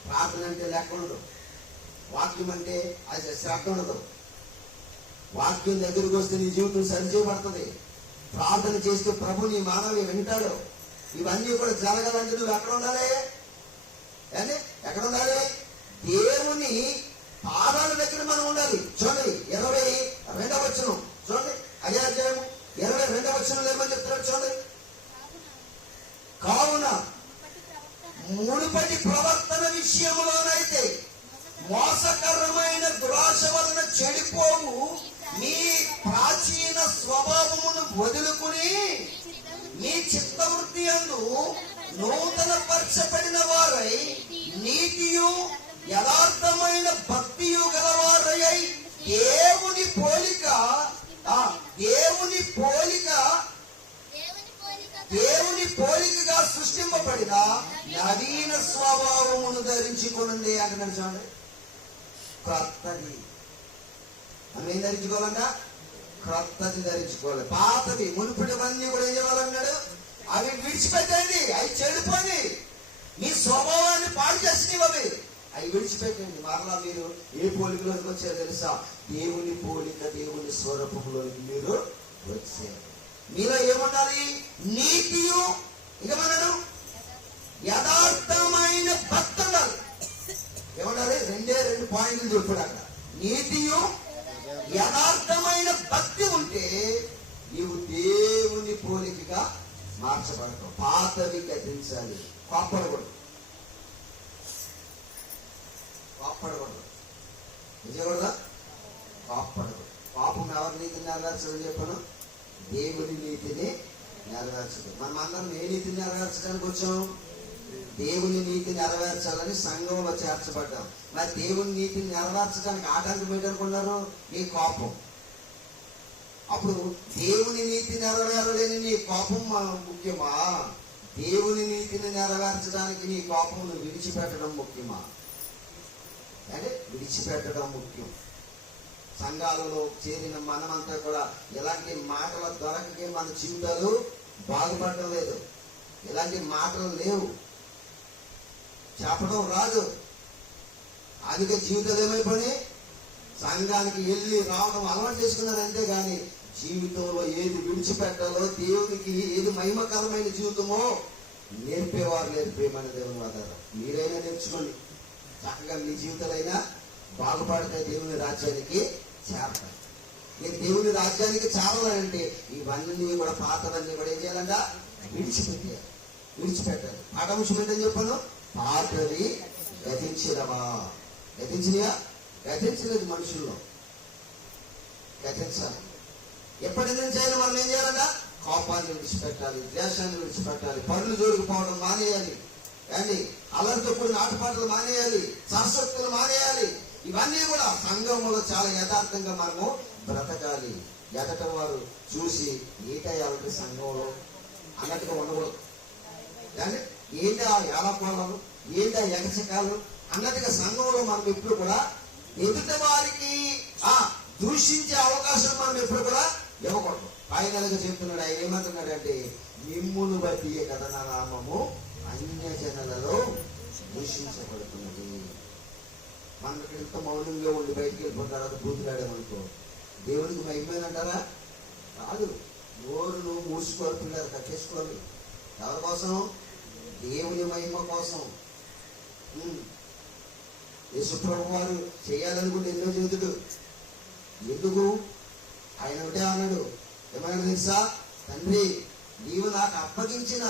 ప్రార్థన అంటే లెక్క ఉండదు. వాక్యం అంటే అది శ్రద్ధ ఉండదు. వాక్యం దగ్గరికి వస్తే నీ జీవితం సరిచేయబడుతుంది. ప్రార్థన చేస్తే ప్రభు నీ మానవి వింటాడు. ఇవన్నీ కూడా జరగాలంటే నువ్వు ఎక్కడ ఉండాలి? ఎక్కడ ఉండాలి? దేవుని పాదాల దగ్గర మనం ఉండాలి. చూడండి 22వ వచనం చూడండి. అదే అధ్యాయం 22వ వచనంలో ఏమని చెప్తున్నాడు చూడండి. కావున మునుపటి ప్రవర్తన విషయంలోనైతే మోసకరమైన దురాశ వలన చెడిపోవు మీ ప్రాచీన స్వభావమును వదులుకుని మీ చిత్తవృత్తి యందు నూతన పరచబడిన వారై నీతియు యథార్థమైన భక్తియు గలవారై దేవుని పోలిక దేవుని పోలికగా సృష్టింపబడిన నవీన స్వభావమును ధరించుకోనండి అంటున్నాడు. చూడండి, క్రొత్తది మనం ఏం ధరించుకోవాలంట? క్రొత్తది ధరించుకోవాలి. పాతవి మునుపటివన్నీ కూడా ఏం చేయాలన్నాడు? అవి విడిచిపెట్టండి, అవి చెడిపోయి మీ స్వభావాన్ని పాడు చేసినవి అవి విడిచిపెట్టండి. మరలా మీరు ఏ పోలికలోకి వచ్చారో తెలుసా? దేవుని పోలిక, దేవుని స్వరూపంలోకి మీరు వచ్చారు. మీలో ఏముండాలి? నీతియు, ఇంకేమన్నాడు? యథార్థమైన భక్తి ఉండాలి. ఏమన్నారు? రెండు పాయింట్లు చెప్పాడు అక్కడ. నీతియు యథార్థమైన భక్తి ఉంటే నీవు దేవుని పోలికగా మార్చబడతావు. పాతవి గతించాలి. కోప్పడకూడదు, నిజకూడదా? కోప్పడకూడదు. పాపం ఎవరి నీతిని నెరవేర్చదని చెప్పాను? దేవుని నీతిని నెరవేర్చదు. మనం అందరం ఏ నీతిని నెరవేర్చడానికి వచ్చాం? దేవుని నీతి నెరవేర్చాలని సంఘంలో చేర్చబడ్డాం. మరి దేవుని నీతిని నెరవేర్చడానికి ఆటంకం ఏంటనుకున్నారు? మీ కోపం. అప్పుడు దేవుని నీతి నెరవేరలేని నీ కోపం ముఖ్యమా? దేవుని నీతిని నెరవేర్చడానికి నీ కోపం విడిచిపెట్టడం ముఖ్యమా? అంటే విడిచిపెట్టడం ముఖ్యం. సంఘాలలో చేరిన మనమంతా కూడా ఇలాంటి మాటల దొరకకే మన జీవితాలు బాగుపడటం లేదు. ఇలాంటి మాటలు లేవు, చెప్పడం రాదు. అందుకే జీవితాలు ఏమైపోయి సంఘానికి వెళ్ళి రావడం అలవాటు చేసుకున్నారు. అంతేగాని జీవితంలో ఏది విడిచిపెట్టాలో, దేవునికి ఏది మహిమకరమైన జీవితమో నేర్పేవారు లేరు. ప్రేమైన దేవుని ఆధారం మీరైనా నేర్చుకోండి. చక్కగా మీ జీవితాలైనా బాగుపడతాయి, దేవుని రాజ్యానికి చేరతాయి. మీరు దేవుని రాజ్యానికి చేరాలంటే ఇవన్నీ కూడా, పాతవన్నీ కూడా ఏం చేయాలంట? విడిచిపెట్టాలి. పాఠంశం ఏంటని చెప్పాను? పాతవి గతించినవా? గతించినయా? గతించలేదు. మనుషుల్లో గతించాలి. ఎప్పటి నుంచి అయినా మనం ఏం చేయాలంట? కోపాన్ని విడిచిపెట్టాలి, ద్వేషాన్ని విడిచిపెట్టాలి, పనులు జోడుకుపోవడం మానేయాలి, కానీ అల్లరితో కూడిన ఆటపాటలు మానేయాలి, సరస్వతులు మానేయాలి. ఇవన్నీ కూడా సంఘంలో చాలా యథార్థంగా మనము బ్రతకాలి. ఎదట వారు చూసి ఏటయ్యాలంటే సంఘంలో అన్నట్టుగా ఉండకూడదు. కానీ ఏంటి ఆ ఏలకోళాలు, ఏంటి ఆ ఎగచకాలు అన్నట్టుగా సంఘంలో మనం ఎప్పుడు కూడా ఎదుటి వారికి దూషించే అవకాశం మనం ఎప్పుడు కూడా ఇవ్వకూడదు. ఫైనల్గా చెప్తున్నాడు ఆయన. ఏమంటున్నాడు అంటే, మిమ్మును బట్టి కదా నా నామము అన్య జనులలో దూషించబడుతున్నది. మనకి ఎంత మౌనంగా ఉండి బయటికి వెళ్ళిపోయిన తర్వాత బూతులాడామనుకో దేవునికి మహిమేనంటారా? కాదు. నోరును మూసుకోవాలి, పిల్లలు కట్టేసుకోవాలి. ఎవరి కోసం? దేవుని మహిమ కోసం. యేసుప్రభు వారు చేయాలనుకుంటే ఎన్నో చేతుడు. ఎందుకు? ఆయన ఒకటే అన్నాడు. ఏమన్నా తెలుసా? తండ్రి, నీవు నాకు అప్పగించిన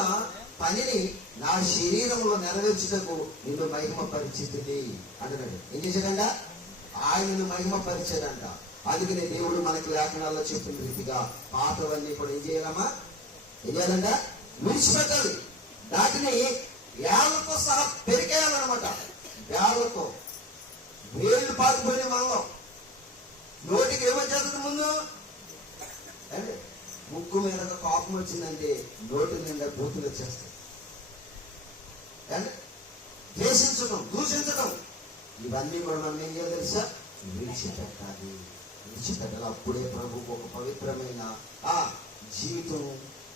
పనిని నా శరీరంలో నెరవేర్చుటకు నిన్ను మహిమ పరిచితుంది అంటున్నాడు. ఏం చేశాడంట? ఆయనను మహిమ పరిచాడంట. అందుకనే దేవుడు మనకి లేఖనాల్లో చెప్పిన రీతిగా పాతవన్నీ కూడా ఏం చేయాలమ్మా? ఏం చేయాలంట? విడిచిపెట్టాలి. దాటిని వేళ్లతో సహా పెరికేయాలన్నమాట. వేళ్లతో వేళ్ళు పాతిపోయిన మనలో నోటికి ఏమొచ్చేస్తుంది? ముందు అంటే ముక్కు మీద కోపం వచ్చిందంటే నోటి నిండా బూతులు వచ్చేస్తాయి. అంటే ద్వేషించడం, దూషించడం, ఇవన్నీ కూడా మనం ఏం చేయాలి తెలుసా? విడిచిపెట్టాలి. అప్పుడే ప్రభుకు ఒక పవిత్రమైన జీవితం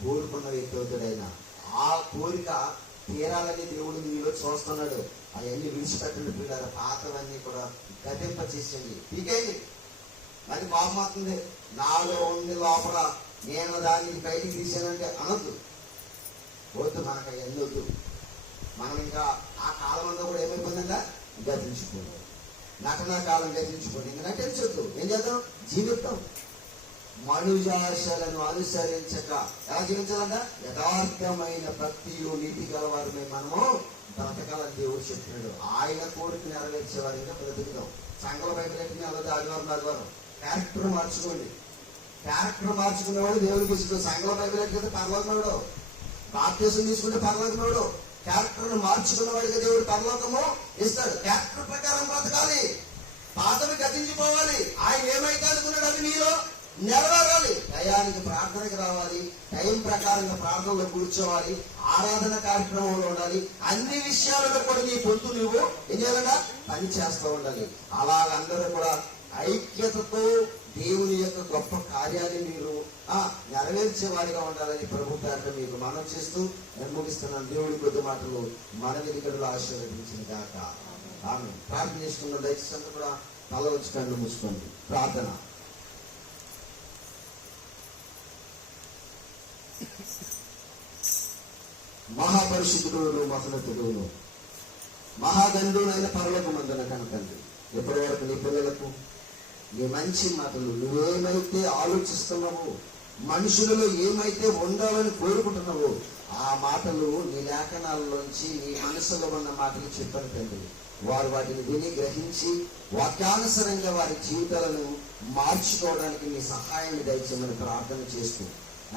కోరుకున్న వ్యక్తి అవుతాడైనా. ఆ కోరిక తీరాలని దేవుడు మీలో చూస్తున్నాడు. అవన్నీ విడిచిపెట్టండి పిల్లలు. పాతవన్నీ కూడా గతింప చేసేయండి, పీకేయండి. మరి కోపం అవుతుంది, నాలో ఉంది లోపల, నేను దాన్ని బయటికి తీసానంటే అనొద్దు. వద్దు, మనకు అవన్నీ వద్దు. మనం ఇంకా ఆ కాలం అంతా కూడా ఏమైపోయిందంట? గతించుకోండి. నటనా కాలం గతించుకోండి. ఇంకా నటించొద్దు. ఏం చేద్దాం? జీవితం. మనుజాశలను అనుసరించక ఎలా జీవించాలంట? యథార్థమైన భక్తియు నీతి గలవారమే మనము బ్రతకాలని దేవుడు చెప్పినాడు. ఆయన కోరిక నెరవేర్చేవారు ఇంకా బ్రతుకుతాం. సంఘంలో బయట ఆదివారం క్యారెక్టర్ మార్చుకోండి. క్యారెక్టర్ మార్చుకునేవాడు దేవుడికి ఇష్టం. సంఘంలో బైబిల్ అయితే పరలోకముడు, బాప్తిసం తీసుకుంటే పరలోకముడు. క్యారెక్టర్ మార్చుకున్న వాడికి దేవుడు పరలోకము ఇస్తాడు. క్యారెక్టర్ ప్రకారం బ్రతకాలి. పాతవి గతించిపోవాలి. ఆయన ఏమైతే అనుకున్నాడు అది నీలో నెరవేరాలి. టయానికి ప్రార్థనకి రావాలి, టైం ప్రకారంగా ప్రార్థనలో కూర్చోవాలి, ఆరాధన కార్యక్రమంలో ఉండాలి. అన్ని విషయాలలో కూడా నీ పొందు నువ్వు ఏం చేయాలన్నా పని చేస్తూ ఉండాలి. అలాగ అందరూ కూడా ఐక్యతతో దేవుని యొక్క గొప్ప కార్యాన్ని మీరు నెరవేర్చే వారిగా ఉండాలని ప్రభు పేరట మీకు మనం చేస్తూ నేను ముగిస్తున్నాను. దేవుడి కొద్ది మాటలు మన వెనుకలు ఆశీర్వదించిన గాక. ఆమె ప్రార్థన చేసుకున్న దయచేసి కూడా తల వచ్చి కళ్ళు మూసుకోండి. ప్రార్థన. మహాపరిశుద్ధుడు, మహోన్నతుడు, మహాగంధునైన పరలోకమందున కనతండ్రి, ఇప్పటి వరకు నీ పిల్లలకు నీ మంచి మాటలు, నువ్వేమైతే ఆలోచిస్తున్నావో, మనుషులలో ఏమైతే ఉండాలని కోరుకుంటున్నావో ఆ మాటలు నీ లేఖనాల్లోంచి నీ మనసులో ఉన్న మాటలు చెప్పారు తండ్రి. వారు వాటిని విని గ్రహించి వాక్యానుసరంగా వారి జీవితాలను మార్చుకోవడానికి నీ సహాయాన్ని దయచేయమని ప్రార్థన చేస్తూ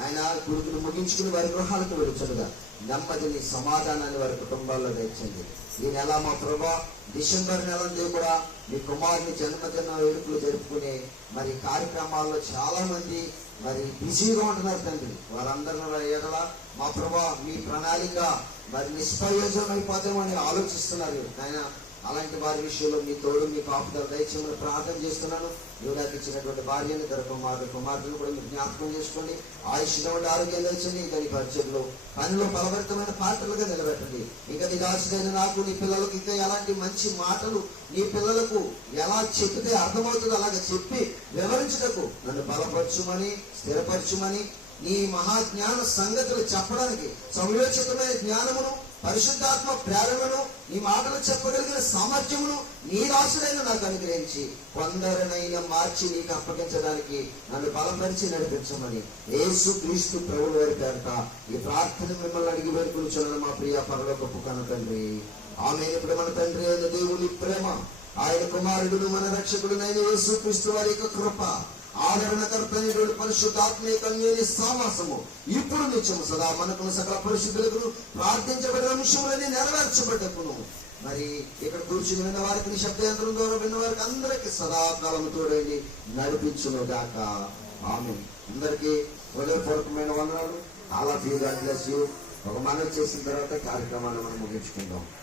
ఆయన కొడుకును ముగించుకుని వారి గృహాలకు వెళుతుండగా నెమ్మదిని, సమాధానాన్ని వారి కుటుంబాల్లో దయచేయండి. ఈ నెల మా ప్రభా డిసెంబర్ నెలందే కూడా మీ కుమారుని జన్మదిన వేడుకలు జరుపుకునే మరి కార్యక్రమాల్లో చాలా మంది మరి బిజీగా ఉంటున్నారు తండ్రి. వారందరూ ఎడల మా ప్రభా మీ ప్రణాళిక మరి నిష్ప్రయోజనం అయిపోతామని ఆలోచిస్తున్నారు. ఆయన అలాంటి వారి విషయంలో మీ తోడు, మీ కాపుదల దయచేయమని ప్రార్థన చేస్తున్నాను. యోగాకి ఇచ్చినటువంటి భార్యని, ఇద్దరు కుమారులను కూడా మీరు జ్ఞాపకం చేసుకోండి. ఆయుష్గా ఉండి ఆరోగ్యం తెచ్చండి. ఇంకా నీ పరిచయంలో పనిలో బలభరితమైన పాత్రలుగా నిలబెట్టండి. ఇంకా నీ దాచుదైన నాకు, నీ పిల్లలకు ఇంకా ఎలాంటి మంచి మాటలు నీ పిల్లలకు ఎలా చెప్తే అర్థమవుతుందో అలాగే చెప్పి వివరించుటకు నన్ను బలపరచుమని, స్థిరపరచుమని, నీ మహాజ్ఞాన సంగతులు చెప్పడానికి సమయోచితమైన జ్ఞానమును, పరిశుద్ధాత్మ ప్రేరణను, నీ మాటలు చెప్పగలిగిన సామర్థ్యమును నీ రాసుడైన నాకు అనుగ్రహించి కొందరినైనా మార్చి నీకు అప్పగించడానికి నన్ను బలపరిచి నడిపించమని యేసు క్రీస్తు ప్రభువు వారి పేరట ఈ ప్రార్థన మిమ్మల్ని అడిగి వేడుకొనుచున్నాను మా ప్రియ పరలోకపు కన్న తండ్రి. ఆమె ఇప్పుడు మన తండ్రి అయిన దేవుని ప్రేమ, ఆయన కుమారుడును మన రక్షకుడునైన యేసు క్రీస్తు వారి యొక్క కృప, ఆదరణకర్తైనటువంటి పరిశుద్ధాత్మ కన్యని సావాసము ఇప్పుడు నిత్యము సదా మనకును సకల పరిశుద్ధులకు ప్రార్థించబడిన అంశములని నెరవేర్చబడ్డకును మరి ఇక్కడ కూర్చుని విన్న వారికి, నీ శబ్దయంత్రం ద్వారా విన్న వారికి అందరికీ సదాకాలము తోడండి నడిపించును గాక. ఆమేన్. అందరికీ హృదయపూర్వకమైన వందనాలు. All of you, God bless you. ఒక మనవి చేసిన తర్వాత కార్యక్రమాన్ని మనం ముగించుకుందాం.